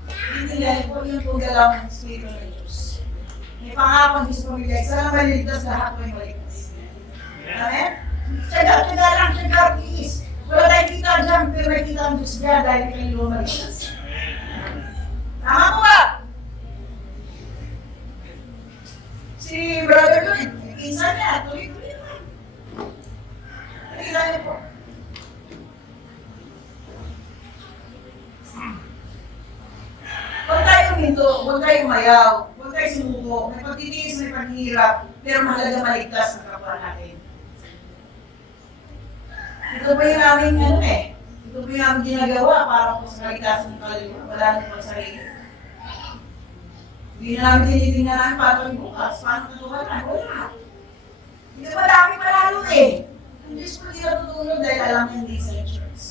Hindi nila po yung pagalaw ng Espiritu ng Diyos. May pangako ng Diyos pamilya. Isa lang maliligtas, lahat mo yung maligtas. Amen? Tiyaga lang, tiyaga, please. Wala tayong kita dyan, pero may kita ang Diyos dyan dahil kayo lumaligtas. Tama po ba? Si Brother Lloyd, isa niya, tuloy-tuloy naman. Nakita niyo po. Huwag tayong hinto, huwag tayong mayaw, huwag tayong sumuko, may pagtitiis, may paghihirap, pero mahalaga maligtas ang kapwa natin. Ito po yung aming ito po yung aming ginagawa para po sa kaligtasan ng kaluluwa, wala nang pagsarili. Hindi na namin tinitingnan namin paano yung bukas, paano tutuhanan, wala. Hindi pa dami palalo eh. Ang Diyos po hindi natutulog dahil alam niya hindi sa church.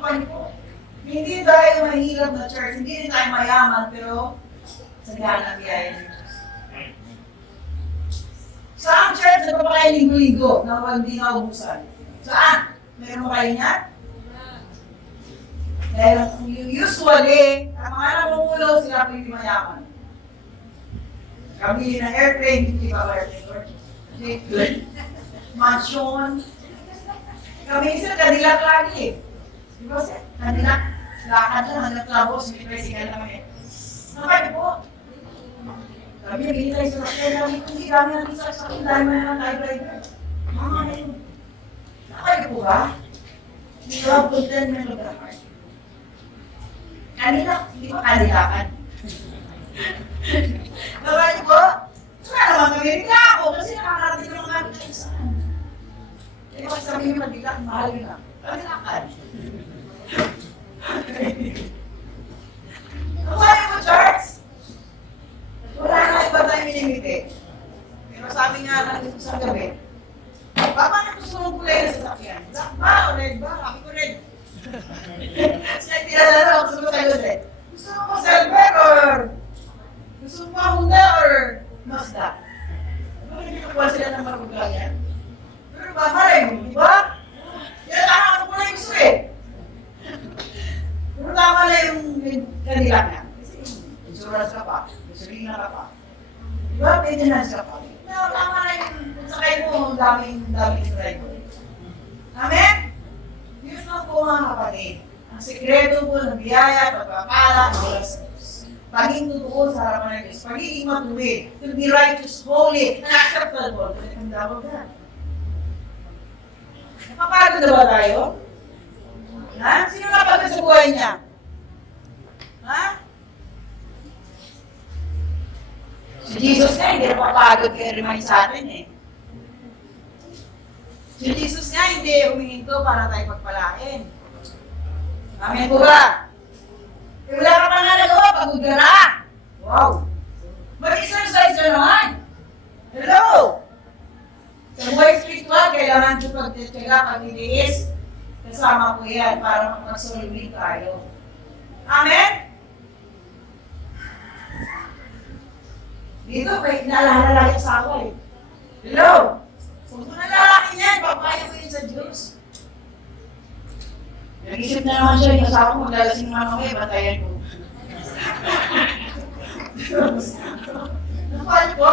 Ano po? Hindi tayo mahirap na church, hindi rin tayo mayaman, pero sagana ang biyaya ng Diyos. Saan church nagpapakain linggo-linggo na hindi naubusan? Saan? Meron mo kayo niyan? Dahil usually, ang mga namumulo sila po yung mayaman. Kami ng airplane, hindi ba airplane? Mansion. Kami isa, Cadillac lagi eh. Di ba siya? Cadillac. Lakad lang, hanggang Clavos, may tricycle na kami. Nakaya po. Kami naginitay sa lakay namin, hindi kami natin sa akin dahil may mga typewriter. Mga ngayon. Nakaya po ba? You have contentment of the heart. Kanila, hindi ba kanilakan? Nakaya po? Wala naman kami rin ako kasi nakakarating naman kami tayo saan. Kaya kapag sabihin mo, magbigla, mahal yun lang. Kanilakan. Nakaya po, Charles? Wala na iba tayo minimiti. Pero sabi nga lang dito sa gabi, Papa, ano gusto mong kulay na sasakyan? Black ba o red ba? Sabi ko red. Siya tinalala ako, gusto mo tayo red. Gusto mo silver or gusto mo Honda or Mazda? Diba nagkakakuha sila ng maruglayan? Pero ba, malay mo, di ba? Yan lang ako kulay gusto eh. Pero tama na yung kanila na. Kasi insurance ka pa, gasolina ka pa. Diba, maintenance ka pa. No, tama na yung sakay mo, daming driver. Amen? Yun lang po mga kapatid. Ang sekreto po ng biyaya, pagpapala, wala sa Diyos. Paging totoo sa harapan ng Diyos. Pagiging matuwid. To be righteous, holy, and acceptable. Ito ang dawag na. Napapagod na ba tayo? Ha? Sino napagod sa buhay niya? Ha? Si Jesus nga, hindi napapagod kaya remind sa atin eh. Si Jesus nga, hindi humihinto para tayo pagpalain. Amen po ba? Eh, wala ka pa nga nagawa, pagod ka na. Wow! Mag-exercise ka naman. Hello! Sa buhay spiritual, kailangan ko pagtityaga, pag-itiis. Kasama ko yan para mag-solving tayo. Amen? Dito, may naalala sa ako eh. Hello? Kung ito na lalaki niyan, papaya mo yun sa Diyos. Nag-isip na naman siya, yung asawa ko maglalasing naman ako, bantayan ko. Napal ko.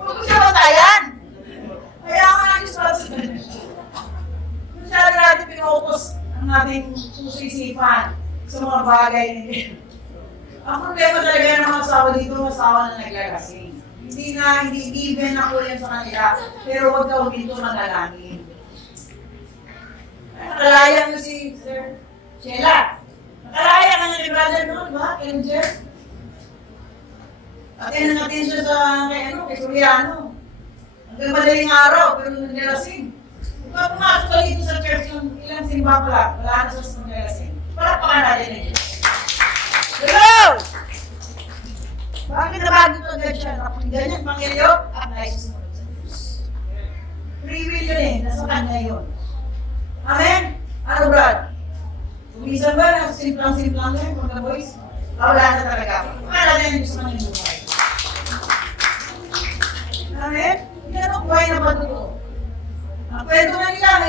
Huwag ko siya bantayan. Kaya nga nag-isip. Masyado natin pinukos ang ating puso-isipan sa mga bagay na yun. Ang problema talaga ng mga asawa dito, asawa na naglalasing. Hindi given ako yan sa kanila, pero huwag ka dito manalangin. Nakalaya mo si Sir Sheila. Nakalaya ka na ni Brother noon, ba? Kay Jeff. Atin natin siya sa kay Soriano. Hanggang madaling araw, pero nilasing. Kung pumasok ka dito sa church, yung ilang simba pa lang, wala na siya sa nilasing. Palakpakan natin na Diyos. Hello! Bakit nabago ka agad siya? Kapag ganyan, Pangilyo, apply siya sumunod sa Diyos. Free will yun eh, nasa kanya yun. Amen? Ano, Brad? Kumisan ba na simplang-simplang yan, mga boys? Wala na talaga. Wala na yung gusto ng buhay. Amen? Hindi na buhay na patuto. Ang kwento na nila,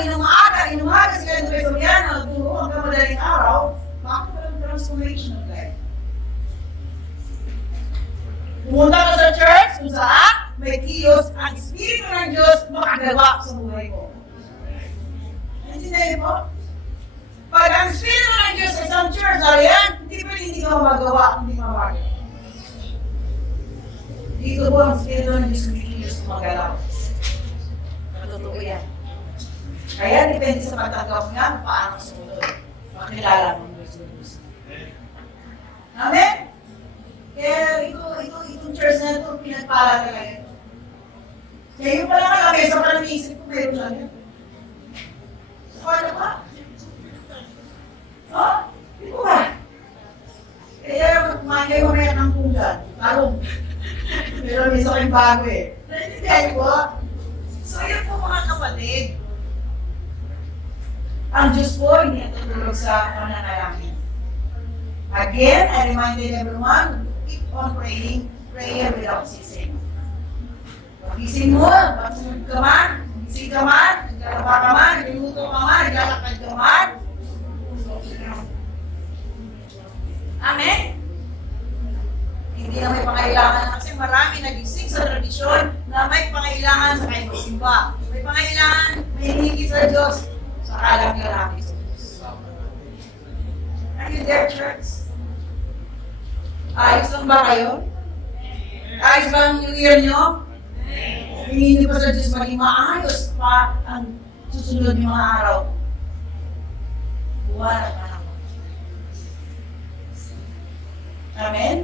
inumaga sila ng Soriano, turo hanggang madaling araw, bakit walang transformation of life? Pumunta ka sa church kung saan may kilos ang Espiritu ng Diyos makagawa sa buhay mo. Naintindihan po? Pag ang Espiritu ng Diyos sa isang church, ariyan, hindi ka magawa, hindi mawag. Dito po ang Espiritu ng Diyos kumikilos magalaw. Totoo yan. Kaya depende sa pagtanggap nga kung paano sumunod. Makilala mo yung Diyos. Amen? Kaya itong church na ito, pinagpala talaga. Kaya yung pala ka lang, sa parang naisip ko, mayroon lang yan. Ano ba? Oh? Hindi ko ba? Kaya kumain kayo mamaya ng pugan. Tarong. Pero may isa kayong bago eh. Naintindihan ko. So yun po mga kapatid. Ang Diyos po hindi natutulog sa pananalangin. Again, I reminded everyone, keep on praying, prayer without ceasing. Pagising mo, pagsunod ka man, gising ka man, naglalaba ka man, nagluluto ka man, naglalakad ka man. Amen? Hindi na may pangailangan kasi marami nagising sa tradisyon na may pangailangan sa kayo simba. May pangailangan, may hingit sa Diyos sa kalang-lalaki sa Diyos. Are you there, church? Ayos lang ba kayo? Ayos ba ang New Year nyo? Hindi pa sa Diyos maging maayos pa ang susunod ng mga araw. Buwan at panahon. Amen?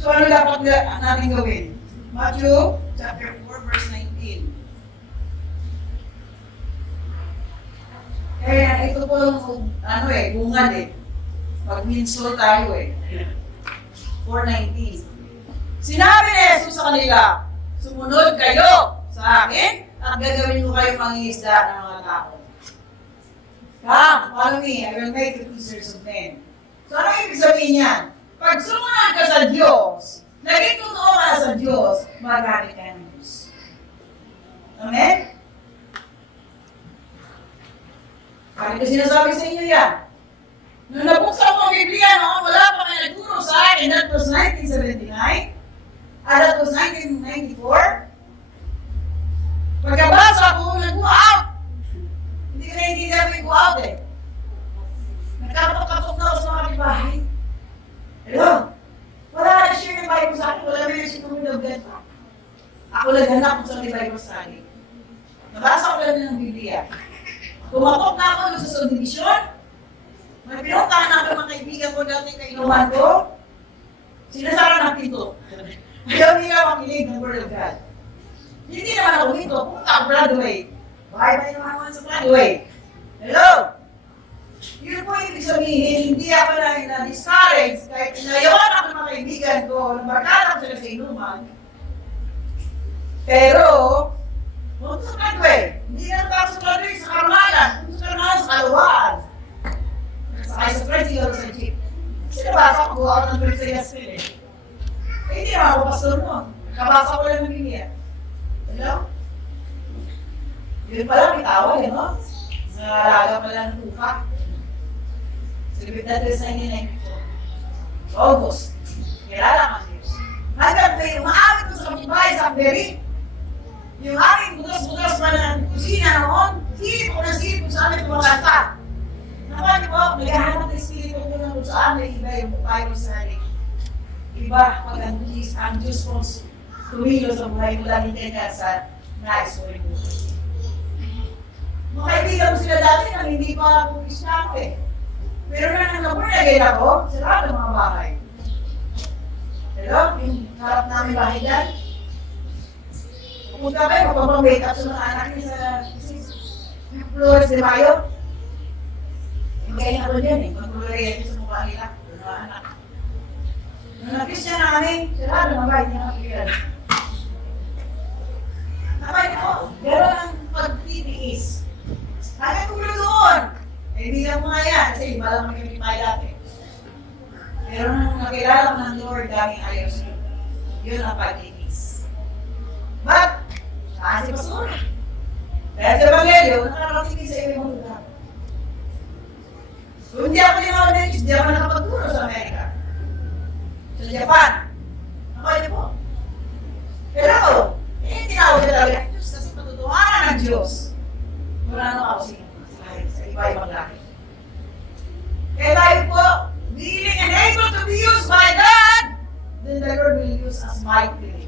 So ano dapat natin gawin? Matthew chapter 4 verse 19. Kaya ito po yung bungad eh. Pag-minso tayo eh. 4:19. Sinabi ni Jesus sa kanila, sumunod kayo sa akin at gagawin ko kayo mangingisda ng mga tao. Come, follow me, I will make you fishers of men. So ano ibig sabihin yan? Pag sumunod ka sa Diyos, naging totoo ka sa Diyos, magamit ka ng Diyos. Amen? Bakit ko sinasabi sa inyo yan? Nung nabuksan ko ang Biblia, wala pa may nagturo sa akin, that was 1979, that was 1994. Pagkabasa ko, nag-go out. Hindi ko naiintindihan ko yung go out eh. Nagkapatok-katok na ako sa mga kapitbahay. Hello? Wala na-share ng Bible sa akin, wala may sinunod of God pa. Ako naghanap kung saan may Bible sa akin. Nabasa ko lang ng Biblia. Tumatok na ako sa subdivision. May pinuntahan ako mga kaibigan ko dati kainuman ko. Sinasara ng pinto. Ayaw nila makinig ng Word of God. Hindi naman ako dito. Pumunta ako Broadway. Bye-bye naman ako sa Broadway. Hello? Yun po ibig sabihin, hindi ako na-discourage kahit inayawan ako ng mga kaibigan ko, nabarkada ko sila sa inuman. Pero, huwag sa Broadway. Hindi na ako sa Broadway sa Karamalan. Kung sa Karamalan sa Kaluwaan. Sakay sa tricycle sa jeep. Sinabasa ko ako ng Perseas eh. Hindi naman ako pastor mo. Kabasa ko lang ng Biblia. Hello? Yun pala, may tawag, no? Nangalaga pala ng tuka. Silipit natin sa 1994. August. Kilala ka Diyos. Hanggang may umaawit ko sa kapitbahay sa Akberi. Yung aking butas-butas pa ng kusina noon, silip ko na silip kung saan may tumakanta. Naman po, naghahanap ng espiritu ko na kung saan may iba yung Bible study. Iba, pag ang Diyos po tumilo sa buhay mo, lagi kanya sa nais mo rin mo. Mga kaibigan ko sila dati na hindi pa ako Kristiyano eh. Pero nang napunagay ako, sarado mga bahay. Hello? Yung harap namin bahay dyan. Pupunta kayo, magpapang-wake up sa mga anak niya sa Flores de Mayo. Yung ganyan ako dyan eh, mag-florete sa mukha nila, mga anak. Nung na-Christian na kami, sarado mga bahay niya kapilan. Nakaya ko, gano'n ang pagtitiis. Hanggang tulo doon. Kaibigan mo nga yan, kasi iba lang kami tayo dati. Pero nung nakilala ko ng Lord, daming ayaw siya. Yun ang pagtitiis. But, saan si Pastor? Dahil sa Evangelio, nakarating sa ibang lugar. Kung hindi ako limawin, hindi ako nakapagturo sa Amerika. Sa Japan. Nakaya niyo po. Pero ako, tinawag ka talaga ng Diyos kasi patutuhanan ng Diyos. Wala nang ako sa iba-ibang lahi. Kaya tayo po, willing and able to be used by God, then the Lord will use us mightily.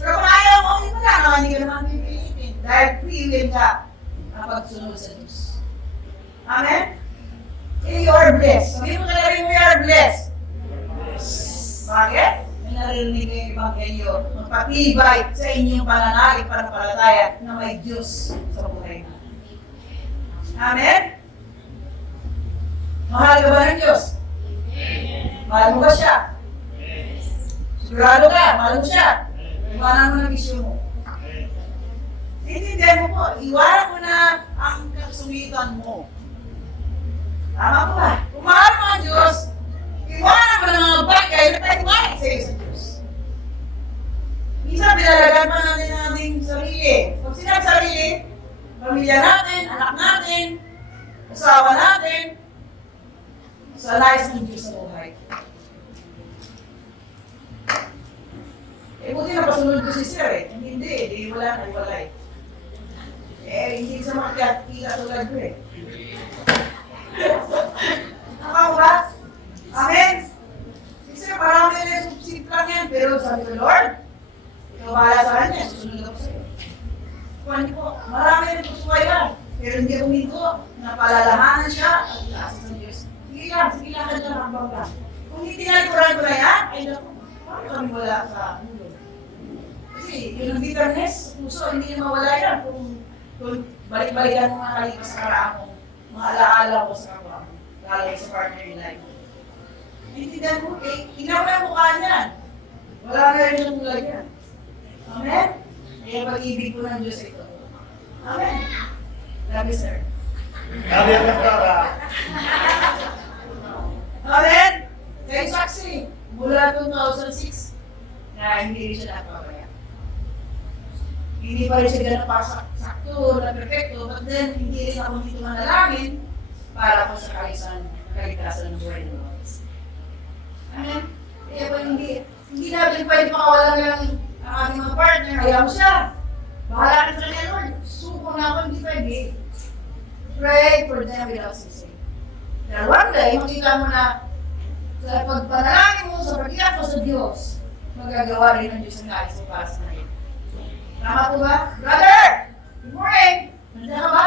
Pero kung ayaw mo, hindi mo lang naman, hindi ka naman pipilitin. Dahil free will ka ang pagsunod sa Diyos. Amen? And you are blessed. Sabihin mo talaga you are blessed. Bakit? May narinig ko yung Ebanghelyo, magpatibay sa inyong pananalig pananampalataya na may Diyos sa buhay mo. Amen? Mahal ka ba ng Diyos? Mahal mo ba siya? Sigurado ka, mahal mo siya. Iwanan mo na bisyo mo. Intindihan mo po, iwanan mo na ang kasungitan mo. Tama po ba? Kung mahal mo ang Diyos, iwanan mo na mga bagay na tayo sa iyo sa Diyos. Minsan pinalagan pa natin ang ating sarili. Pag sinabi sarili, pamilya natin, anak natin, asawa natin, sa nais ng Diyos sa buhay. Eh, buti na pasunod ko si Sir eh. Hindi, wala na, wala eh. Hindi sa makakita tulad ko eh. Nakakaw ba? Amen? Si Sir, marami na subsip lang yan, pero sabi ko, Lord, ikaw bahala sa kanya, susunod ako sa'yo. Kung po, marami na pusuwayan, pero hindi ako minto, napalalahanan siya at itaas ng Diyos. Sige lang, hambang lang. Kung hindi tinalikuran ko na yan, ay naku, paano kami wala sa mundo? Kasi yung bitterness, puso, hindi na mawala yan kung balik-balikan mo mga kalipas sa karaan mo, mga alaala ko sa kapwa mo, lalo sa partner in life. Intindihan mo, tingnan mo yung mukha niyan. Wala na rin yung tulad yan. Amen? Kaya pag-ibig ko ng Diyos ito. Amen? Love you, sir. Kami ang nagkara. Amen? Kaya saksi, mula 2006, na hindi rin siya nakapabaya. Hindi pa rin siya ganun sakto na perfecto, but then hindi rin ako dito manalangin para po sa kaligtasan ng buhay ng mga Diyos. Amen? Kaya po hindi natin pwede makawalan ng ang ating mga partner, ayaw siya. Bahala ka sa kanya, Lord. Suko na ako, hindi pwede. Pray for them without ceasing. Pero one day, makita mo na sa pagpanalangin mo, sa pag-iyak mo sa Diyos, magagawa rin ng Diyos ang nais mo para sa kanya. Tama po ba? Brother! Good morning! Nandiyan ka ba?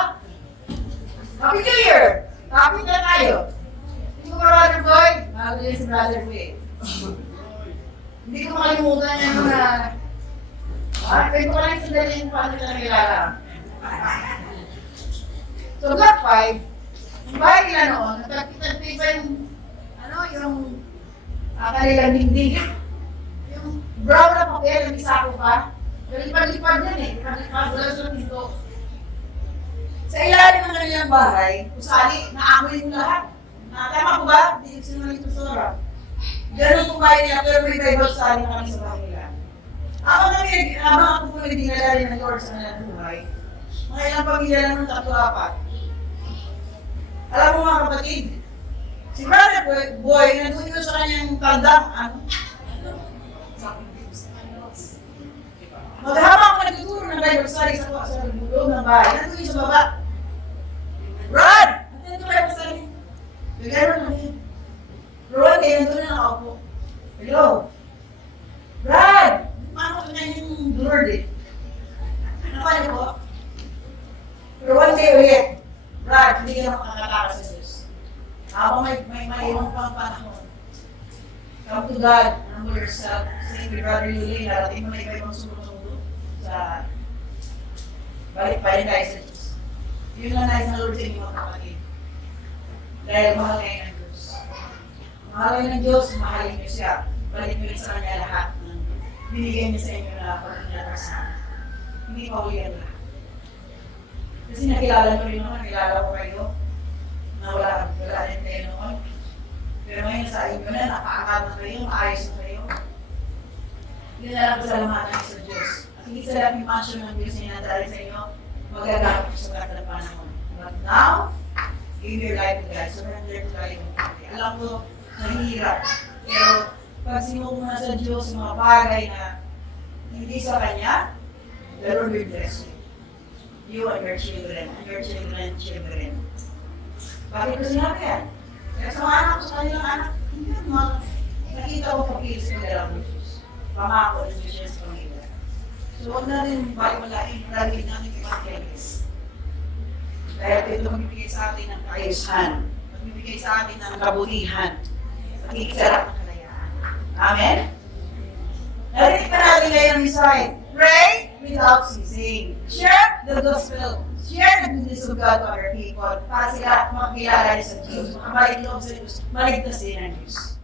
Happy New Year! Happy na tayo! Hindi ko ba, Brother Boy? Bago din si Brother Boy. Hindi ko makalimutan yan na pwede ko lang sandali yung paano kita nakilala. So, Black 5, yung bahay nila noon, nagpagkitagpay pa yung kanilang dingding. Yung brown na papel, ang isako pa. Lipad-lipad yan eh. Lipad-lipad, wala siya dito. Sa ilalim ng kanilang bahay, kusali, naamoy mo lahat. Tama ko ba? Hindi ko sinunod ito sa harap. Ganun po bahay nila, pero may Bible study na kami sa bahay nila. Habang ako po nagdinala rin ng Lord sa kanilang buhay, Mga ilang pamilya lang ng 3-4. Alam mo mga kapatid, si Brother Boy, nandun yun sa kanyang tandang, maghabang ako nagtuturo ng Bible study sa loob ng bahay, nandun yun sa baba. Brad! Ano yung Bible study? Bigyan mo naman. Brad, kayo nandun na nakaupo. Hello? Brad! Paano ka ngayon yung Lord eh? Ano ka niyo po? Pero one day ulit, Brad, hindi ka makakatakas sa Diyos. Habang may maiwan pang panahon. Come to God, humble yourself. Say with Brother Yuli, narating mo na iba-ibang sumusunod sa balik pa rin tayo sa Diyos. Yun lang nais na Lord sa inyo mga kapatid. Dahil mahal kayo ng Diyos. Mahal kayo ng Diyos, mahalin niyo siya. Balik niyo rin sa Kanya lahat ng binigay niya sa inyo na pagkakasama. Hindi pa uli yan lahat. Kasi nakilala ko rin naman, nakilala ko kayo na wala rin kayo noon. Pero ngayon sa inyo na, nakaangkat na kayo, maayos na kayo. Yun na lang pasalamatan sa Diyos. At hindi sa lahat yung passion ng Diyos na inadali sa inyo, magagamit ko sa lahat ng panahon. But now, give your life to God. Surrender to God. Alam ko, nahihirap. Pero pag sinuko na sa Diyos yung mga bagay na hindi sa Kanya, the Lord will bless you. You and your children, and your children's children. Bakit ko sinabi yan? Kaya sa mga anak ko, sa kanilang anak, hindi mga nakita ko pag-iis ng dalawang Diyos. Pamako ng Diyos sa pamilya. So huwag na rin balik-malain, nalagin namin yung evangelis. Dahil ito magbibigay sa atin ng kaayusan, magbibigay sa atin ng kabutihan, magkikisarap ng kalayaan. Amen? Narinig pa natin ngayon ang side. Pray without ceasing. Share the gospel. Share the goodness of God to other people para sila makilala sa Diyos, makabalik loob sa Diyos, maligtas din ang Diyos.